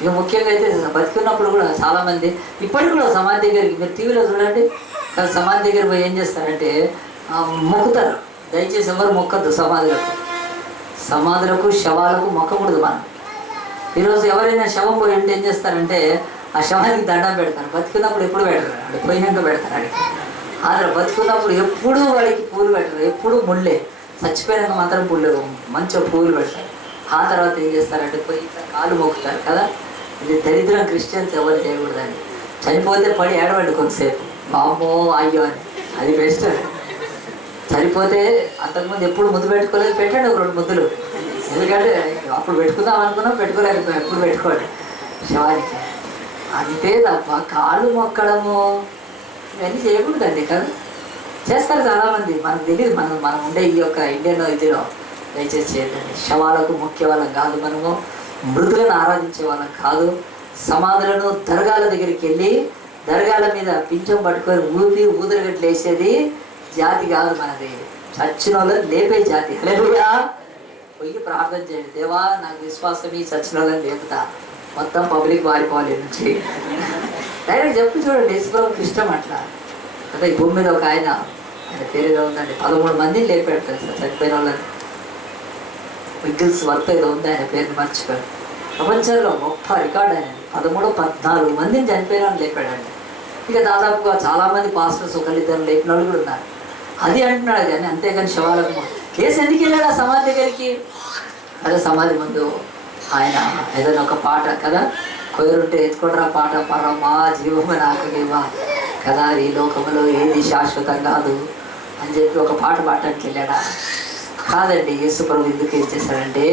ఇక ముఖ్యంగా అయితే బతికున్నప్పుడు కూడా చాలామంది ఇప్పటికి కూడా సమాధి దగ్గరికి, మీరు టీవీలో చూడండి, సమాధి దగ్గర పోయి ఏం చేస్తారంటే మొక్కుతారు. దయచేసి ఎవరు మొక్కద్దు సమాధులకు శవాలకు మొక్కకూడదు. మనం ఈరోజు ఎవరైనా శవం పోయి ఉంటే ఏం చేస్తారంటే ఆ శవానికి దండం పెడతారు. బతికున్నప్పుడు ఎప్పుడు పెడతారు అంటే పోయినాక పెడతారు అడిగి. ಆದರೆ బతుకున్నప్పుడు ఎప్పుడూ వాడికి పూలు పెట్టరు, ఎప్పుడూ ముళ్ళే. చచ్చిపోయినాక మాత్రం పూలు మంచిగా పూలు పెడతారు. ఆ తర్వాత ఏం చేస్తారంటే పోయి కాలు మొక్కుతారు కదా. ఇది దరిద్రం, క్రిస్టియన్స్ ఎవరు చేయకూడదని. చనిపోతే పడి ఏడవండి కొంతసేపు, బామ్మో అయ్యో అని, అది బెస్ట్. చనిపోతే అంతకుముందు ఎప్పుడు ముద్దు పెట్టుకోలేదు, పెట్టండి ఒక 2 ముద్దులు. ఎందుకంటే అప్పుడు పెట్టుకుందాం అనుకున్నాం, పెట్టుకోలేకపోయాం. ఎప్పుడు పెట్టుకోండి శవానికి. అంతే తప్ప కాళ్ళు మొక్కడము ఇవన్నీ చేయకూడదండి కదా. చేస్తారు చాలామంది, మనకు తెలియదు. మనం ఉండే ఈ యొక్క ఇండియన్ ఇదిలో దయచేసి చేయదండి. శవాలకు ముఖ్య వాళ్ళం కాదు, మనము మృతులను ఆరాధించే వాళ్ళం కాదు. సమాధులను దర్గాల దగ్గరికి వెళ్ళి దర్గాల మీద పింఛం పట్టుకొని ఊపి ఊదరగట్లు వేసేది జాతి కాదు మనది. చచ్చిన వాళ్ళని లేపే జాతి. హల్లెలూయా. పోయి ప్రార్థన చేయండి, దేవా నాకు విశ్వాసం ఈ చచ్చిన వాళ్ళని లేపుతా, మొత్తం పబ్లిక్ వారిపోవాలి నుంచి. డైరెక్ట్ చెప్పి చూడండి, యేసుప్రభుకి ఇష్టం అట్లా కదా. ఈ భూమి మీద ఒక ఆయన పేరు ఏదో ఉందండి, 13 మందిని లేపాడు తెలుసా చనిపోయిన వాళ్ళని. విగిల్స్ వర్క్ ఏదో ఉంది, ఆయన పేరుని మర్చిపోయాడు. ప్రపంచంలో గొప్ప రికార్డ్ ఆయన. 13-14 మందిని చనిపోయిన వాళ్ళని లేపాడండి. ఇక దాదాపుగా చాలామంది పాస్టర్స్ 1-2 లేపిన వాళ్ళు కూడా ఉన్నారు. అది అంటున్నాడు కానీ, అంతేగాని శవాలకు కేసు ఎందుకు వెళ్ళాడు ఆ సమాధి దగ్గరికి? అదే సమాధి ముందు ఆయన ఏదైనా ఒక పాట కదా, కొయ్యరుంటే ఎత్తుకుంటారా పాట, పరమా జీవము నాకు ఇవ్వ కదా, ఈ లోకంలో ఏది శాశ్వతం కాదు అని చెప్పి ఒక పాట పాడటానికి వెళ్ళాడా? కాదండి. యేసు ప్రభు ఎందుకు ఏం చేశాడంటే,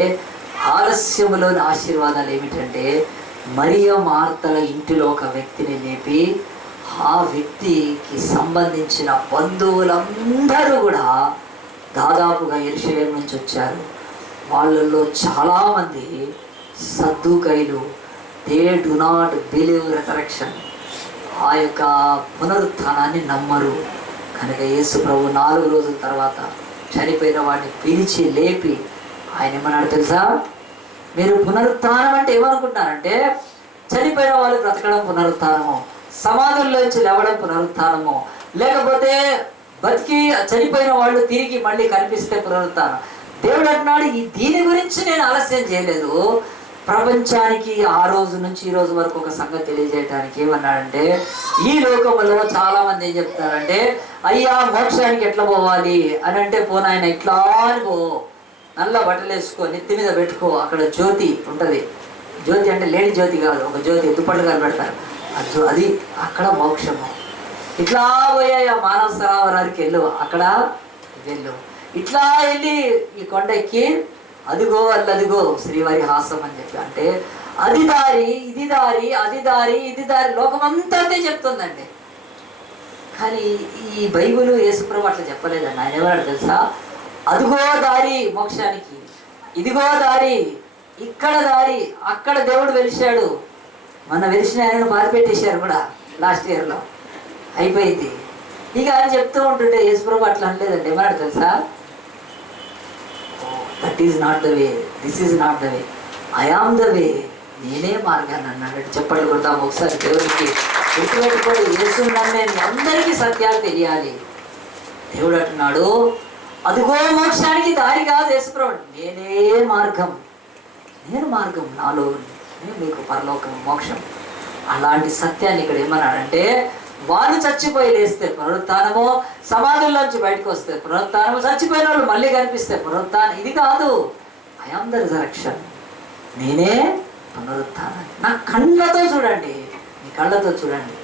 ఆలస్యములోని ఆశీర్వాదాలు ఏమిటంటే, మరియ మార్తల ఇంటిలో ఒక వ్యక్తిని లేపి ఆ వ్యక్తికి సంబంధించిన బంధువులందరూ కూడా దాదాపుగా యెరూషలేము నుంచి వచ్చారు. వాళ్ళల్లో చాలామంది సద్దూకైలు, దే డు నాట్ బిలీవ్ రెసరెక్షన్, ఆ యొక్క పునరుత్థానాన్ని నమ్మరు. కనుక యేసు ప్రభు 4 రోజుల తర్వాత చనిపోయిన వాడిని పిలిచి లేపి ఆయన ఏమన్నాడు తెలుసా? మీరు పునరుత్థానం అంటే ఏమనుకుంటున్నారంటే చనిపోయిన వాళ్ళు బ్రతకడం పునరుత్థానము, సమాధుల్లోంచి లేవడం పునరుత్థానము, లేకపోతే బతికి చనిపోయిన వాళ్ళు తిరిగి మళ్ళీ కనిపిస్తే పునరుత్థానం. దేవుడు అంటున్నాడు, దీని గురించి నేను ఆలస్యం చేయలేదు. ప్రపంచానికి ఆ రోజు నుంచి ఈ రోజు వరకు ఒక సంగతి తెలియజేయడానికి ఏమన్నాడంటే, ఈ లోకంలో చాలా మంది ఏం చెప్తారంటే, అయ్యా మోక్షానికి ఎట్లా పోవాలి అని అంటే, పోనాయన ఇట్లా అని పో, నల్ల బట్టలు వేసుకో, నెత్తి మీద పెట్టుకో, అక్కడ జ్యోతి ఉంటుంది. జ్యోతి అంటే లేని జ్యోతి కాదు, ఒక జ్యోతి దుప్పట్లు పెడతారు, అది అక్కడ మోక్షము. ఇట్లా పోయాయి ఆ మానవ సరోవరానికి వెళ్ళు, అక్కడ వెళ్ళు. ఇట్లా వెళ్ళి ఈ కొండ ఎక్కి అదిగో అల్లదిగో శ్రీవారి హాసం అని చెప్పి, అంటే అది దారి ఇది దారి, అది దారి ఇది దారి, లోకమంతా అదే చెప్తుందండి. కానీ ఈ బైబిల్ యేసుప్రభు అట్లా చెప్పలేదండి. ఆయన ఏమన్నాడు తెలుసా? అదిగో దారి మోక్షానికి, ఇదిగో దారి, ఇక్కడ దారి, అక్కడ దేవుడు వెలిశాడు. మన వెలిసిన ఆయనను బాధపెట్టేశారు కూడా లాస్ట్ ఇయర్లో, అయిపోయింది. ఇక ఆయన చెప్తూ ఉంటుంటే యేసుప్రభు అట్లా అనలేదండి. ఏమన్నాడు తెలుసా? That is not the way, this is not the way, I am the way, నేనే మార్గాన్ని అన్నాడు. చెప్పండి కొడతాము ఒకసారి దేవుడికి. గుర్తుపెట్టుకోండి, యేసున్నాను నేను, అందరికీ సత్యాలు తెలియాలి. దేవుడు అంటున్నాడు, అదిగో మోక్షానికి దారి కాదు యేసుప్రభు, నేనే మార్గం, నేను మార్గం, నాలో నేను మీకు పరలోకం మోక్షం. అలాంటి సత్యాన్ని ఇక్కడ ఏమన్నాడంటే, వాళ్ళు చచ్చిపోయి లేస్తే పునరుత్థానము, సమాధుల్లోంచి బయటకు వస్తే పునరుత్థానము, చచ్చిపోయిన వాళ్ళు మళ్ళీ కనిపిస్తే పునరుత్థానం. ఇది కాదు, ఐ ఆమ్ ద రిజరెక్షన్, నేనే పునరుత్థానం. నా కళ్ళతో చూడండి, మీ కళ్ళతో చూడండి,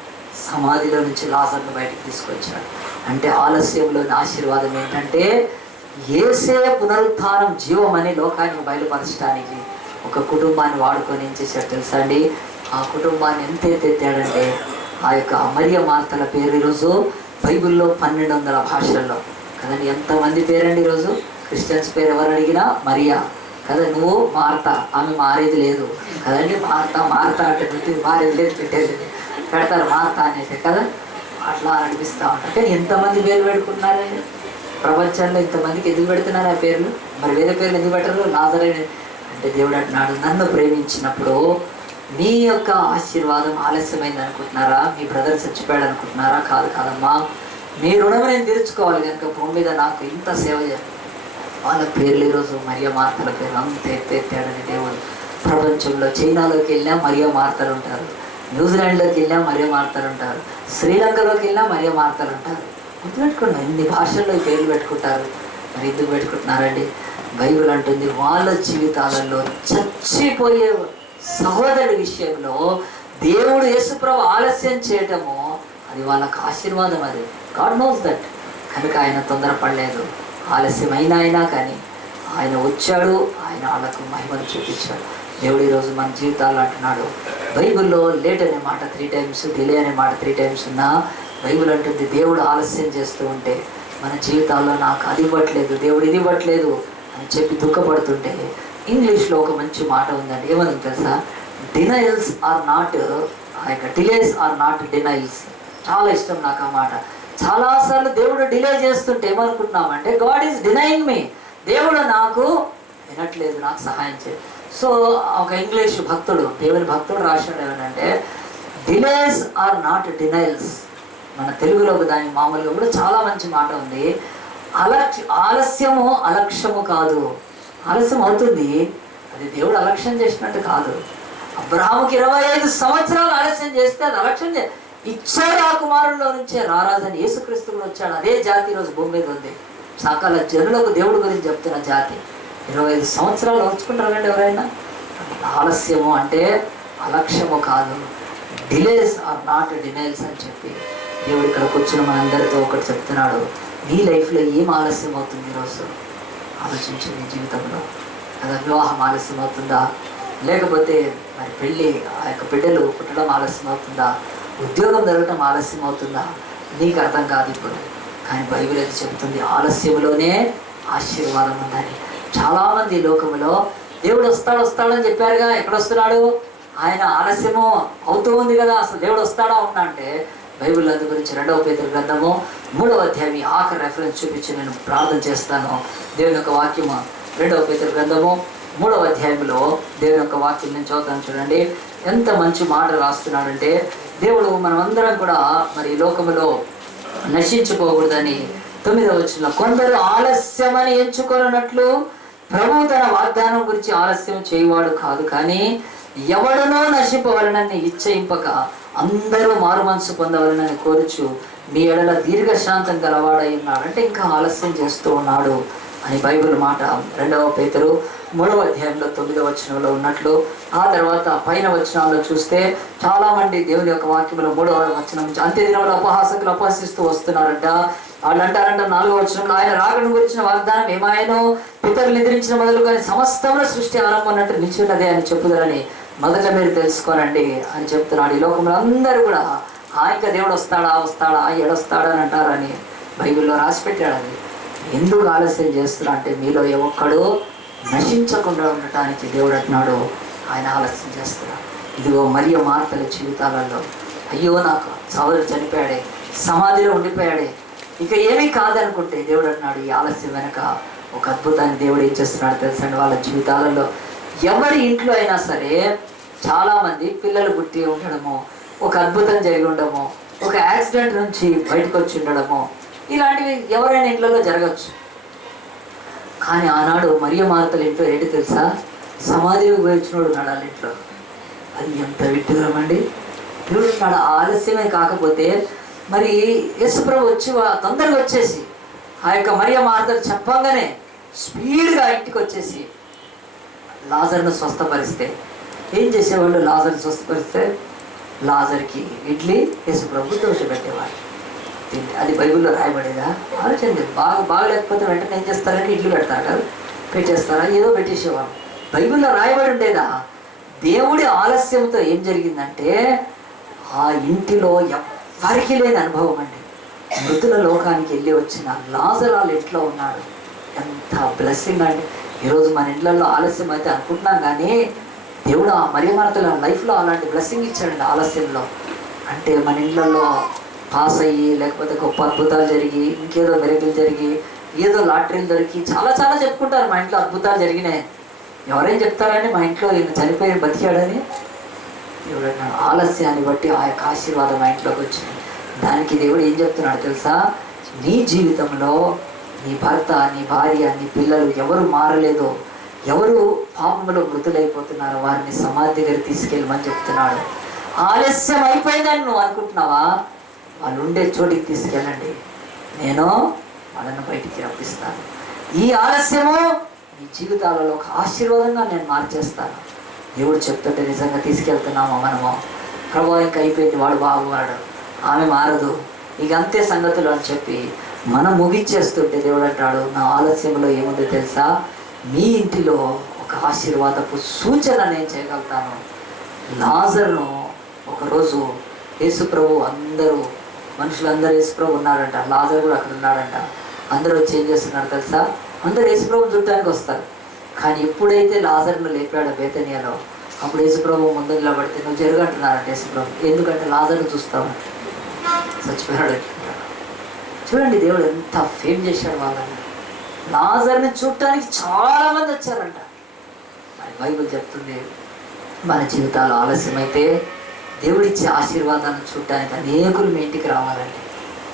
సమాధిలో నుంచి లాజర్ను బయటకు తీసుకొచ్చాడు. అంటే ఆలస్యంలోని ఆశీర్వాదం ఏంటంటే, యేసే పునరుత్థానం జీవం అనే లోకానికి బయలుపరచడానికి ఒక కుటుంబాన్ని వాడుకొని ఏం చేశాడు తెలుసా అండి? ఆ కుటుంబాన్ని ఎంత ఎత్తేత్తాడంటే, ఆ యొక్క మరియ మార్తల పేరు ఈరోజు బైబిల్లో 1200 భాషల్లో కదండి. ఎంతమంది పేరండి ఈరోజు? క్రిస్టియన్స్ పేరు ఎవరు అడిగినా మరియా కదా. నువ్వు మార్త, ఆమె మారేది లేదు కదండి. మార్త అంటే పెట్టి మారేది లేదు, పెట్టేది పెడతారు మార్త అనేది కదా. అట్లా అనిపిస్తూ ఉంటారు. కానీ ఎంతమంది పేర్లు పెట్టుకుంటున్నారండి ప్రపంచంలో? ఇంతమందికి ఎందుకు పెడుతున్నారు ఆ పేర్లు? మరి వేరే పేర్లు ఎందుకు పెట్టరు? నాజరేయుడు అంటే దేవుడు అంటున్నాడు, నన్ను ప్రేమించినప్పుడు మీ యొక్క ఆశీర్వాదం ఆలస్యమైంది అనుకుంటున్నారా? మీ బ్రదర్ చచ్చిపోయాడు అనుకుంటున్నారా? కాదమ్మా, మీ రుణము నేను తీర్చుకోవాలి కనుక భూమి మీద నాకు ఇంత సేవ చేయాలి. వాళ్ళ పేర్లు ఈరోజు మరియ మార్తల పేరు అంత ఎత్తేత్తాడని దేవుడు. ప్రపంచంలో చైనాలోకి వెళ్ళినా మరియ మార్తలు ఉంటారు, న్యూజిలాండ్లోకి వెళ్ళినా మరియ మార్తలు ఉంటారు, శ్రీలంకలోకి వెళ్ళినా మరియ మార్తలు ఉంటారు. గుర్తుపెట్టుకోండి, ఎన్ని భాషల్లో ఈ పేర్లు పెట్టుకుంటారు. మరి ఎందుకు పెట్టుకుంటున్నారండి? బైబిల్ అంటుంది, వాళ్ళ జీవితాలలో చచ్చిపోయే సహోదరుడి విషయంలో దేవుడు యేసుప్రభు ఆలస్యం చేయటము అది వాళ్ళకు ఆశీర్వాదం. అది గాడ్ నోస్ దట్. కనుక ఆయన తొందరపడలేదు. ఆలస్యం అయినా కానీ ఆయన వచ్చాడు, ఆయన వాళ్ళకు మహిమను చూపించాడు. దేవుడు ఈరోజు మన జీవితాల్లో అంటున్నాడు, బైబిల్లో లేట్ అనే మాట 3 times, డిలే అనే మాట 3 times ఉన్నా బైబిల్ అంటుంది, దేవుడు ఆలస్యం చేస్తూ ఉంటే మన జీవితాల్లో నాకు అది ఇవ్వట్లేదు, దేవుడు ఇది ఇవ్వట్లేదు అని చెప్పి దుఃఖపడుతుంటే, ఇంగ్లీష్లో ఒక మంచి మాట ఉందండి. ఏమని తెలుసా? డినైల్స్ ఆర్ నాట్, ఆ యొక్క డిలేస్ ఆర్ నాట్ డినైల్స్. చాలా ఇష్టం నాకు ఆ మాట. చాలాసార్లు దేవుడు డిలే చేస్తుంటే ఏమనుకుంటున్నామంటే, గాడ్ ఈజ్ డినైయింగ్ మీ, దేవుడు నాకు వినట్లేదు, నాకు సహాయం చేయాలి. సో ఒక ఇంగ్లీష్ భక్తుడు, దేవుని భక్తుడు రాసినాడు ఏమనంటే, డిలేస్ ఆర్ నాట్ డినైల్స్. మన తెలుగులో దాని మామూలుగా కూడా చాలా మంచి మాట ఉంది. ఆలస్యము అలక్ష్యము కాదు. ఆలస్యం అవుతుంది, అది దేవుడు అలక్ష్యం చేసినట్టు కాదు. అబ్రహాముకి 25 సంవత్సరాలు ఆలస్యం చేస్తే అది అలక్ష్యం ఇచ్చాడు. ఆ కుమారుల్లో నుంచే రారాజని యేసుక్రీస్తు కూడా వచ్చాడు. అదే జాతి ఈరోజు భూమి మీద ఉంది. సకల జనులకు దేవుడి గురించి చెప్తున్న జాతి. 25 సంవత్సరాలు ఓర్చుకుంటారండి ఎవరైనా? ఆలస్యము అంటే అలక్ష్యము కాదు. డిలేస్ ఆర్ నాట్ డినైల్స్ అని చెప్పి దేవుడు ఇక్కడికి వచ్చిన మనందరితో ఒకటి చెప్తున్నాడు. నీ లైఫ్లో ఏం ఆలస్యం అవుతుంది ఈరోజు? ఆలోచించు. నీ జీవితంలో కదా, వివాహం ఆలస్యం అవుతుందా? లేకపోతే మరి పెళ్ళి, ఆ యొక్క బిడ్డలు పుట్టడం ఆలస్యం అవుతుందా? ఉద్యోగం జరగటం ఆలస్యం అవుతుందా? నీకు అర్థం కాదు ఇప్పుడు. కానీ బైబిల్ అయితే చెబుతుంది, ఆలస్యంలోనే ఆశీర్వాదం ఉందని. చాలామంది ఈ లోకంలో దేవుడు వస్తాడని చెప్పారుగా, ఎక్కడ వస్తున్నాడు? ఆయన ఆలస్యము అవుతూ ఉంది కదా, అసలు దేవుడు వస్తాడా ఉన్నా అంటే బైబిల్ అందు గురించి 2వ పేతురు గ్రంథము 3వ అధ్యాయం ఆఖరి రెఫరెన్స్ చూపించి నేను ప్రార్థన చేస్తాను. దేవుని యొక్క వాక్యము 2వ పేతురు గ్రంథము 3వ అధ్యాయంలో దేవుని యొక్క వాక్యం నేను చదువుతాను. చూడండి ఎంత మంచి మాట రాస్తున్నాడంటే, దేవుడు మనమందరం కూడా మరి లోకములో నశించుకోకూడదని 9వ వచనంలో, కొందరు ఆలస్యమని ఎంచుకొనున్నట్లు ప్రభువు తన వాగ్దానం గురించి ఆలస్యం చేయవాడు కాదు, కానీ ఎవడనో నశింపవలనని ఇచ్చయింపక అందరూ మారు మనసు పొందవలనని కోరుచు మీ ఎడల దీర్ఘశాంతం గలవాడై ఉన్నాడు. అంటే ఇంకా ఆలస్యం చేస్తూ ఉన్నాడు అని బైబిల్ మాట 2వ పేతురు 3వ అధ్యాయంలో 9వ వచనంలో ఉన్నట్లు. ఆ తర్వాత పైన వచనాల్లో చూస్తే చాలా మంది దేవుని యొక్క వాక్యంలో 3వ వచనం నుంచి అంత్య దినంలో అపహాసకులు అపహసిస్తూ వస్తున్నారంట. వాళ్ళు అంటారంట 4వ వచనంలో, ఆయన రాకను గురించిన వాగ్దానం ఏమాయనో పితరులు నిద్రించిన మొదలుకొని సమస్తంలో సృష్టి ఆరంభం అన్నట్టు నిలిచి ఉన్నదే అని చెప్పుదరని మొదట మీరు తెలుసుకోనండి అని చెప్తున్నాడు. ఈ లోకంలో అందరూ కూడా ఇంకా దేవుడు వస్తాడా ఏడొస్తాడా అని అంటారని బైబిల్లో రాసి పెట్టాడు. అది ఎందుకు ఆలస్యం చేస్తున్నా అంటే మీలో ఏ ఒక్కడు నశించకుండా ఉండటానికి దేవుడు అంటున్నాడు ఆయన ఆలస్యం చేస్తున్నాడు. ఇదిగో మరియ మార్తల జీవితాలలో అయ్యో నాకు సోదరుడు చనిపోయాడే, సమాధిలో ఉండిపోయాడే, ఇక ఏమీ కాదనుకుంటే దేవుడు అంటున్నాడు ఈ ఆలస్యం వెనక ఒక అద్భుతాన్ని దేవుడు ఏం చేస్తున్నాడు తెలుసండి. వాళ్ళ జీవితాలలో ఎవరి ఇంట్లో అయినా సరే చాలామంది పిల్లలు పుట్టి ఉండడము, ఒక అద్భుతం జరిగి ఉండడము, ఒక యాక్సిడెంట్ నుంచి బయటకు వచ్చి ఉండడము, ఇలాంటివి ఎవరైనా ఇంట్లో జరగచ్చు. కానీ ఆనాడు మరియ మార్తల ఇంట్లో ఏంటి తెలుసా, సమాధిలో పోయించినోడు ఉన్నాడు వాళ్ళ ఇంట్లో. అది ఎంత విడ్డూరం అండి. దేవుడు ఉన్నాడు. ఆలస్యమే కాకపోతే మరి యేసుప్రభు వచ్చి తొందరగా వచ్చేసి ఆ యొక్క మరియ మార్తలు చెప్పంగానే స్పీడ్గా ఇంటికి వచ్చేసి లాజర్ను స్వస్థపరిస్తే ఏం చేసేవాళ్ళు? లాజర్ని స్వస్థపరిస్తే లాజర్కి ఇడ్లీ యేసుప్రభు దోశ పెట్టేవాడు. అది బైబిల్లో రాయబడేదా? ఆలోచండి. బాగలేకపోతే వెంటనే ఏం చేస్తారంటే ఇడ్లీ పెడతారు కదా, పెట్టేస్తారా, ఏదో పెట్టేసేవాడు. బైబిల్లో రాయబడి ఉండేదా? దేవుడి ఆలస్యంతో ఏం జరిగిందంటే ఆ ఇంటిలో ఎవరికి లేని అనుభవం అండి. మృతుల లోకానికి వెళ్ళి వచ్చిన లాజరు వాళ్ళ ఇంట్లో ఉన్నాడు. ఎంత బ్లెస్సింగ్ అండి. ఈరోజు మన ఇళ్లలో ఆలస్యం అయితే అనుకుంటున్నాం, కానీ దేవుడు ఆ మరియ మార్తల లైఫ్లో అలాంటి బ్లెస్సింగ్ ఇచ్చాడండి ఆలస్యంలో. అంటే మన ఇళ్లలో పాస్ అయ్యి, లేకపోతే గొప్ప అద్భుతాలు జరిగి, ఇంకేదో మెరుగులు జరిగి, ఏదో లాటరీలు దొరికి చాలా చాలా చెప్పుకుంటారు మా ఇంట్లో అద్భుతాలు జరిగినాయి. ఎవరేం చెప్తారండి మా ఇంట్లో ఈయన చనిపోయి బతికాడని? దేవుడు ఆలస్యాన్ని బట్టి ఆ యొక్క ఆశీర్వాదం మా ఇంట్లోకి వచ్చింది. దానికి దేవుడు ఏం చెప్తున్నాడు తెలుసా? నీ జీవితంలో నీ భర్త, నీ భార్య, నీ పిల్లలు ఎవరు మారలేదో, ఎవరు పాపంలో మృతులైపోతున్నారో వారిని సమాధి దగ్గర తీసుకెళ్ళమని చెప్తున్నాడు. ఆలస్యం అయిపోయిందని నువ్వు అనుకుంటున్నావా? వాళ్ళు ఉండే చోటికి తీసుకెళ్ళండి, నేను వాళ్ళను బయటికి రప్పిస్తాను. ఈ ఆలస్యము మీ జీవితాలలో ఒక ఆశీర్వాదంగా నేను మార్చేస్తాను. దేవుడు చెప్తుంటే నిజంగా తీసుకెళ్తున్నామా మనము? ప్రభు ఇంకా అయిపోయింది, వాడు బాగున్నాడు, ఆమె మారదు, ఇక అంతే సంగతులు అని చెప్పి మనం ముగిచ్చేస్తుంటే దేవుడు అంటాడు నా ఆలస్యంలో ఏముందో తెలుసా? మీ ఇంటిలో ఒక ఆశీర్వాదపు సూచన నేను చేయగలుగుతాను. లాజరును ఒకరోజు యేసుప్రభు మనుషులందరూ యేసుప్రభు ఉన్నారంట, లాజరు కూడా అక్కడ ఉన్నాడంట. అందరూ వచ్చి ఏం చేస్తున్నారు తెలుసా? అందరూ యేసుప్రభు చుట్టానికి వస్తారు. కానీ ఎప్పుడైతే లాజరును లేపాడో బేతనియాలో, అప్పుడు యేసుప్రభు ముందు నిలబడితే నువ్వు జరగంటున్నారంట యేసుప్రభు. ఎందుకంటే లాజరు చూస్తావు చచ్చిపోయాడు. చూడండి దేవుడు ఎంత ఫేమ్ చేశాడు వాళ్ళని. లాజర్ని చూడటానికి చాలా మంది వచ్చారంట. బైబిల్ చెప్తుంది మన జీవితాలు ఆలస్యమైతే దేవుడిచ్చే ఆశీర్వాదాన్ని చూడటానికి అనేకులు మీ ఇంటికి రావాలండి.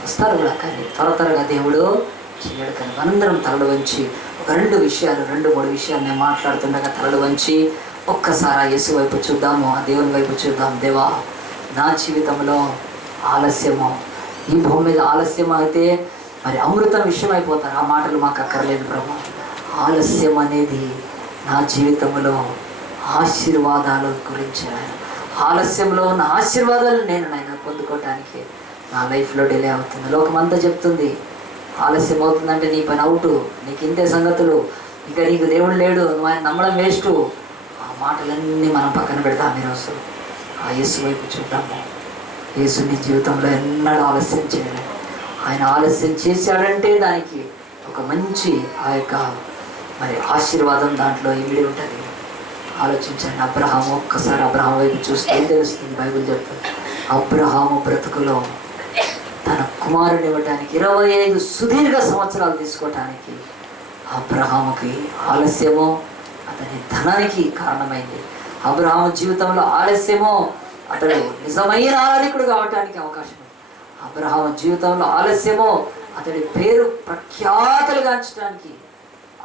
వస్తారు కూడా, కానీ త్వరగా దేవుడు చేయడు. కానీ మనందరం తలలు వంచి ఒక 2 3 విషయాలు నేను మాట్లాడుతుండగా తలలు వంచి ఒక్కసారి ఆ యేసు వైపు చూద్దాము, ఆ దేవుని వైపు చూద్దాం. దేవా, నా జీవితంలో ఆలస్యము, ఈ భూమి మీద ఆలస్యం అయితే మరి అమృతం విషయం అయిపోతారు. ఆ మాటలు మాకు అక్కర్లేదు ప్రభు. ఆలస్యం అనేది నా జీవితంలో ఆశీర్వాదాల గురించి, ఆలస్యంలో ఉన్న ఆశీర్వాదాలు నేను పొందుకోవటానికి నా లైఫ్లో డిలే అవుతుంది. లోకమంతా చెప్తుంది ఆలస్యం అవుతుందంటే నీ పని అవుటు, నీకు ఇంతే సంగతులు, ఇక నీకు దేవుడు లేడు, నువ్వు ఆయన నమ్మడం వేస్ట్. ఆ మాటలన్నీ మనం పక్కన పెడతాం. ఈరోజు ఆ యేసు వైపు చూద్దాము. యేసు నీ జీవితంలో ఎన్నడూ ఆలస్యం చేయలేదు. ఆయన ఆలస్యం చేశాడంటే దానికి ఒక మంచి ఆ యొక్క మరి ఆశీర్వాదం దాంట్లో ఇమిడి ఉంటుంది. ఆలోచించండి. అబ్రహాము, ఒక్కసారి అబ్రహాం వైపు చూస్తే తెలుస్తుంది. బైబిల్ చెప్తుంది అబ్రహాము బ్రతుకులో తన కుమారుని ఇవ్వటానికి 25 సుదీర్ఘ సంవత్సరాలు తీసుకోవటానికి అబ్రహాముకి ఆలస్యమో అతని ధనానికి కారణమైంది. అబ్రహాము జీవితంలో ఆలస్యమో అతడు నిజమైన ఆరాధికుడు కావటానికి అవకాశం ఉంది. అబ్రహాము జీవితంలో ఆలస్యమో అతడి పేరు ప్రఖ్యాతలుగాంచడానికి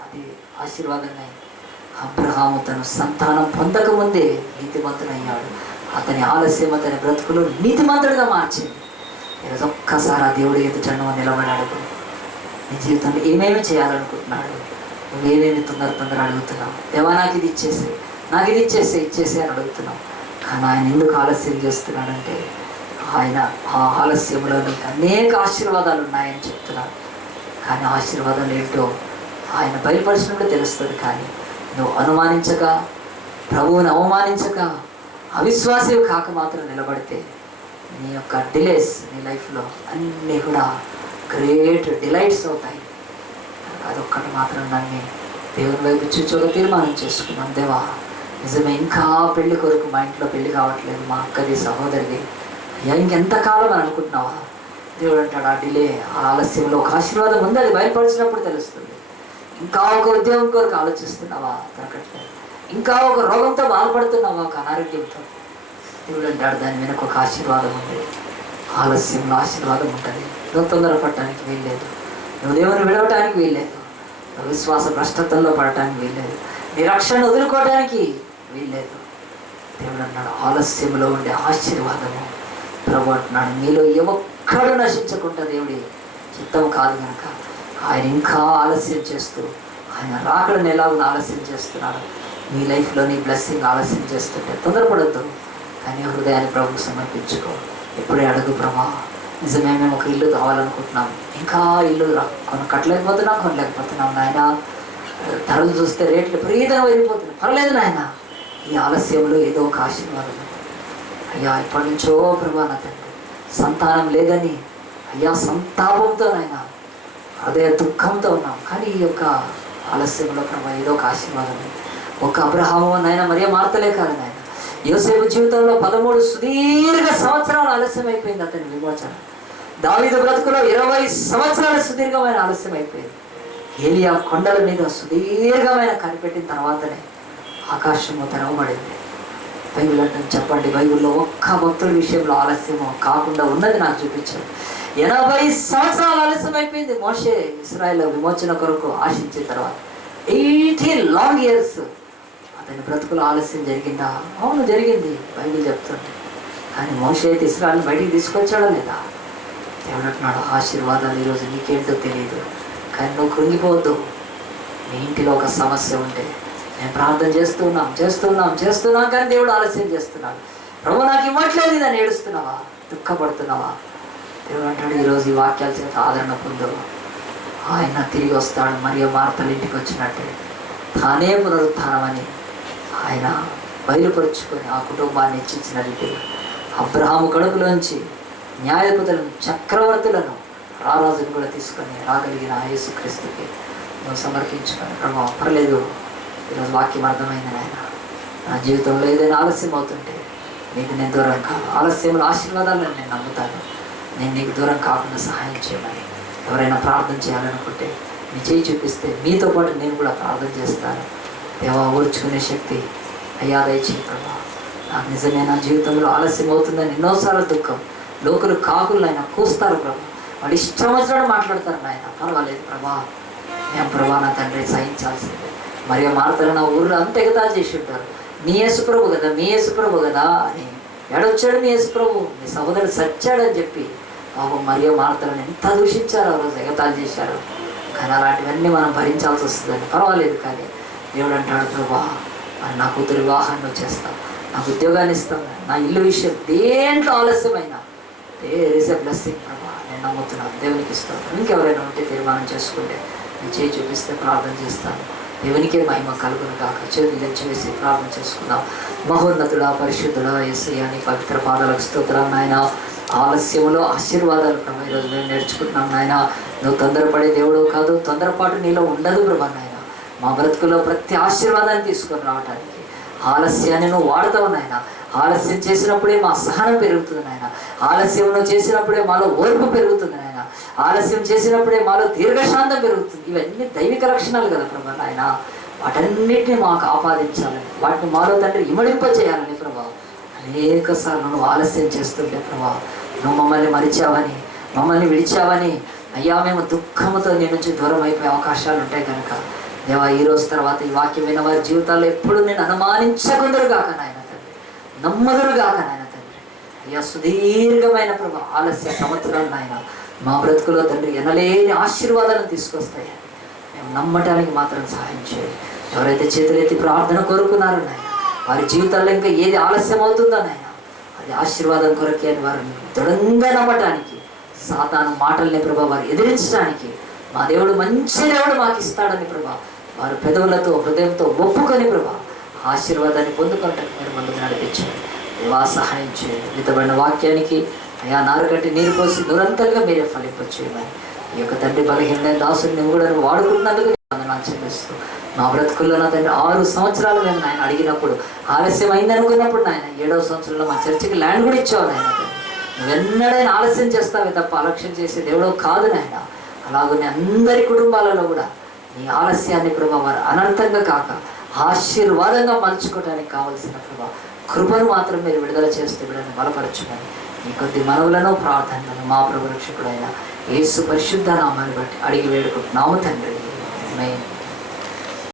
అది ఆశీర్వాదంగా అయింది. అబ్రహాము తన సంతానం పొందకముందే నీతిమంతుడయ్యాడు. అతని ఆలస్యం అతని బ్రతుకులు నీతిమంతుడిగా మార్చింది. ఈరోజు ఒక్కసారి ఆ దేవుడు ఎదుట నువ్వు నిలబడాడు. నీ జీవితంలో ఏమేమి చేయాలనుకుంటున్నాడు? నువ్వేమేమి తొందర అడుగుతున్నావు. దేవా నాకు ఇది ఇచ్చేసే అని అడుగుతున్నావు. కానీ ఆయన ఎందుకు ఆలస్యం చేస్తున్నాడంటే ఆయన ఆ ఆలస్యంలో నీకు అనేక ఆశీర్వాదాలు ఉన్నాయని చెప్తున్నాడు. కానీ ఆశీర్వాదాలు ఏంటో ఆయన బయలుపరిచినప్పుడు తెలుస్తుంది. కానీ నువ్వు అనుమానించక, ప్రభువుని అవమానించక, అవిశ్వాసవి కాక మాత్రం నిలబడితే నీ యొక్క డిలేస్ నీ లైఫ్లో అన్నీ కూడా గ్రేట్ డిలైట్స్ అవుతాయి. అదొక్కటి మాత్రం నన్ను దేవుని వైపు చూచోగా తీర్మానం చేసుకున్నాం. దేవా నిజమే, ఇంకా పెళ్లి కొరకు మా ఇంట్లో పెళ్లి కావట్లేదు, మా అక్కది సహోదరిది, అయ్యా ఇంకెంతకాలం అని అనుకుంటున్నావా? దేవుడు అంటాడు, ఆ డిలే, ఆ ఆలస్యంలో ఒక ఆశీర్వాదం ఉంది, అది బయలుపరిచినప్పుడు తెలుస్తుంది. ఇంకా ఒక ఉద్యోగం కొరకు ఆలోచిస్తున్నావా? దొరకట్లేదు. ఇంకా ఒక రోగంతో బాధపడుతున్నావా? ఒక అనారోగ్యంతో. దేవుడు అంటాడు, దాని వెనక ఒక ఆశీర్వాదం ఉంది. ఆలస్యంలో ఆశీర్వాదం ఉంటుంది. నువ్వు తొందరపడటానికి వీల్లేదు, నువ్వు దేవుని విడవటానికి వీల్లేదు, నువ్వు విశ్వాస భ్రష్టతల్లో పడటానికి వీల్లేదు, నీ రక్షణ వదులుకోవడానికి వీల్లేదు. దేవుడు అన్నాడు, ఆలస్యంలో ఉండే ఆశీర్వాదము ప్రభు అంటున్నాడు, మీలో ఏ ఒక్కడు నశించకుండా దేవుడి చిత్తం కాదు కనుక ఆయన ఇంకా ఆలస్యం చేస్తూ, ఆయన రాకడని ఎలాగో ఆలస్యం చేస్తున్నాడు. మీ లైఫ్లో నీ బ్లెస్సింగ్ ఆలస్యం చేస్తుంటే తొందరపడద్దు, కానీ హృదయాన్ని ప్రభుకు సమర్పించుకో. ఇప్పుడే అడుగు, ప్రభా నిజమే మేము ఒక ఇల్లు కావాలనుకుంటున్నాం, ఇంకా ఇల్లు కొనలేకపోతున్నాం నాయన, ధరలు చూస్తే రేట్లు విపరీతంగా వెళ్ళిపోతున్నాయి. పర్లేదు నాయన, ఈ ఆలస్యంలో ఏదో ఒక ఆశీర్వాదం. అయ్యా ఇప్పటి నుంచో ప్రభా నా తండ్రి సంతానం లేదని అయ్యా సంతాపంతో నాయన హృదయ దుఃఖంతో ఉన్నాం. కానీ ఈ యొక్క ఆలస్యంలో ప్రభా ఏదో ఒక ఆశీర్వాదం. ఒక అబ్రహాము నాయన మరియ మార్తలే కాదు నాయన, యోసేపు జీవితంలో 13 సుదీర్ఘ సంవత్సరాలు ఆలస్యం అయిపోయింది అతని విమోచన. దావీదు బ్రతుకులో 20 సంవత్సరాల సుదీర్ఘమైన ఆలస్యం అయిపోయింది. ఏలియా కొండల మీద సుదీర్ఘమైన కనిపెట్టిన తర్వాతనే ఆకాశము తెరవబడింది. బైబిల్ అంటే చెప్పండి, బైబిల్లో ఒక్క భక్తుల విషయంలో ఆలస్యము కాకుండా ఉన్నది నాకు చూపించాడు. 80 సంవత్సరాలు ఆలస్యం అయిపోయింది మోషే ఇశ్రాయేలు విమోచన కొరకు ఆశించిన తర్వాత. 80 లాంగ్ ఇయర్స్ అతని బ్రతుకులో ఆలస్యం జరిగిందా? అవును జరిగింది, బైబిల్ చెప్తుంది. కానీ మోషే అయితే ఇశ్రాయేలుని బయటికి తీసుకొచ్చాడా లేదా? దేవుడు అంటున్నాడు, ఆశీర్వాదాలు ఈరోజు నీకేంటో తెలియదు, కానీ నువ్వు కృంగిపోవద్దు. మీ ఇంటిలో ఒక సమస్య ఉంటే నేను ప్రార్థన చేస్తున్నాం కానీ దేవుడు ఆలస్యం చేస్తున్నాడు. ప్రభు నాకు ఇవ్వట్లేదు అని ఏడుస్తున్నావా? దుఃఖపడుతున్నావా? దేవుడు అంటాడు, ఈరోజు ఈ వాక్యాల చేత ఆదరణ పొందు. ఆయన తిరిగి వస్తాడు. మరియు మార్తల ఇంటికి వచ్చినట్టే తానే పునరుత్థానమని ఆయన బయలుపరుచుకొని ఆ కుటుంబాన్ని హెచ్చించిన రీతిగా అబ్రహాము కడుపులోంచి న్యాయపతులను, చక్రవర్తులను, రారాజును కూడా తీసుకొని రాగలిగిన యేసుక్రీస్తుకి నువ్వు సమర్పించుకొని, ప్రభావ పర్లేదు ఈరోజు వాక్యం అర్థమైంది నాయన, నా జీవితంలో ఏదైనా ఆలస్యం అవుతుంటే నీకు నేను దూరం కాదు, ఆలస్యంలో ఆశీర్వాదాలను నేను నమ్ముతాను, నేను నీకు దూరం కాకుండా సహాయం చేయమని ఎవరైనా ప్రార్థన చేయాలనుకుంటే నీ చేయి చూపిస్తే మీతో పాటు నేను కూడా ప్రార్థన చేస్తాను. దేవా ఓర్చుకునే శక్తి అయ్యా దయచేయి ప్రభా. నాకు నిజమే నా జీవితంలో ఆలస్యం అవుతుందని ఎన్నోసార్లు దుఃఖం. లోకులు కాకులు ఆయన కూస్తారు ప్రభా, వాళ్ళు ఇష్టం వచ్చినట్టు మాట్లాడతారు నాయన, పర్వాలేదు ప్రభా, నేను ప్రభా నా తండ్రి సహించాల్సిందే. మరియు మార్తలు నా ఊర్లో అంత ఎగతాళి చేసి ఉంటారు, మీ యేసుప్రభు కదా అని. ఎడొచ్చాడు మీ యేసుప్రభు, మీ సహోదరుడు సచ్చాడని చెప్పి పాపం మరియు మార్తలను ఎంత దూషించారు, ఆ రోజు ఎగతాళి చేశారు. కానీ అలాంటివన్నీ మనం భరించాల్సి వస్తుందని. పర్వాలేదు, కానీ దేవుడు అంటాడు, ప్రభా మరి నా కూతురు వివాహాన్ని చేస్తాం, నాకు ఉద్యోగాన్ని ఇస్తాం, నా ఇల్లు విషయం దేంట్లో ఆలస్యమైనా దేర్ ఈజ్ ఎ బ్లెస్సింగ్ ప్రభా, నేను నమ్ముతున్నాను, దేవునికి ఇస్తాను. ఇంకెవరైనా ఉంటే తీర్మానం చేసుకుంటే నేను చేయి చూపిస్తే ప్రార్థన చేస్తాను. దేవునికే మహిమ కలుగును కాక. చేతులు వేసి ప్రార్థన చేసుకుందాం. మహోన్నతుడా, పరిశుద్ధుడా, యేసయ్య నీ పవిత్ర పాదాలకు స్తోత్రం నాయన. ఆలస్యంలో ఆశీర్వాదాలు ప్రభా ఈరోజు మేము నేర్చుకుంటున్నాం నాయన. నువ్వు తొందరపడే దేవుడు కాదు, తొందరపాటు నీలో ఉండదు ప్రభా నాయన. మా బ్రతుకులో ప్రతి ఆశీర్వాదాన్ని తీసుకొని రావడానికి ఆలస్యాన్ని నువ్వు వాడతావు నాయన. ఆలస్యం చేసినప్పుడే మా సహనం పెరుగుతుంది నాయన. ఆలస్యం చేసినప్పుడే మాలో ఓర్పు పెరుగుతుంది నాయన. ఆలస్యం చేసినప్పుడే మాలో దీర్ఘశాంతం పెరుగుతుంది. ఇవన్నీ దైవిక లక్షణాలు కదా ప్రభా నాయన. వాటన్నిటిని మాకు ఆపాదించాలని, వాటిని మాలో తండ్రి ఇమడింప చేయాలని ప్రభా. అనేక సార్లు నువ్వు ఆలస్యం చేస్తుంటే ప్రభా, నువ్వు మమ్మల్ని మరిచావని, మమ్మల్ని విడిచావని, అయ్యా మేము దుఃఖంతో నీ నుంచి దూరం అయిపోయే అవకాశాలు ఉంటాయి కనుక దేవా ఈ రోజు తర్వాత ఈ వాక్యం విన్న వారి జీవితాల్లో ఎప్పుడు నేను అనుమానించకుందరుగాక నాయన తండ్రి, నమ్మదురుగాక నాయన తండ్రి. అయ్యా సుదీర్ఘమైన ప్రభు ఆలస్య సంవత్సరాలు నాయన మా బ్రతుకులో తండ్రి ఎనలేని ఆశీర్వాదాలను తీసుకొస్తాయి. మేము నమ్మటానికి మాత్రం సహాయం చేయాలి. ఎవరైతే చేతులెత్తి ప్రార్థన కోరుకున్నారో నాయన వారి జీవితాల్లో ఇంకా ఏది ఆలస్యం అవుతుందో నాయన అది ఆశీర్వాదం కొరకే అని వారిని దృఢంగా నమ్మటానికి, సాతాను మాటల్ని ప్రభా వారు ఎదిరించడానికి మా దేవుడు మంచి దేవుడు మాకు ఇస్తాడని ప్రభా వారు పెదవులతో హృదయంతో ఒప్పుకొని ప్రభా ఆశీర్వాదాన్ని పొందుకోవటానికి మీరు ముందుకు నడిపించండి. దేవా సహాయం చేయండి. మితమైన వాక్యానికి అయా నారు కట్టి నీరు పోసి నిరంతరంగా మీరే ఫలింపచేయమని ఈ యొక్క తండ్రి బలహీన దాసుని కూడా వాడుకున్నందుకు వందనాలు చెల్లిస్తూ మా బ్రతుకుల్లో నా తండ్రి 6 సంవత్సరాలు మేము నాయన అడిగినప్పుడు ఆలస్యం అయింది అనుకున్నప్పుడు నాయన 7వ సంవత్సరంలో మా చర్చికి ల్యాండ్ కూడా ఇచ్చావు నాయన. నువ్వెన్నడైనా ఆలస్యం చేస్తావే తప్ప అలక్ష్యం చేసే దేవుడు కాదు నాయన. అలాగనే అందరి కుటుంబాలలో కూడా నీ ఆలస్యాన్ని ప్రభా వారు అనర్థంగా కాక ఆశీర్వాదంగా మలుచుకోవడానికి కావలసిన ప్రభా కృపను మాత్రం మీరు విడుదల చేస్తే వీళ్ళని బలపరచుకొని ఈ కొద్ది మనవులను ప్రార్థనలను మా ప్రభు రక్షకుడైన యేసు పరిశుద్ధ నామాన్ని బట్టి అడిగి వేడుకుంటున్నాము తండ్రి. ఆమేన్.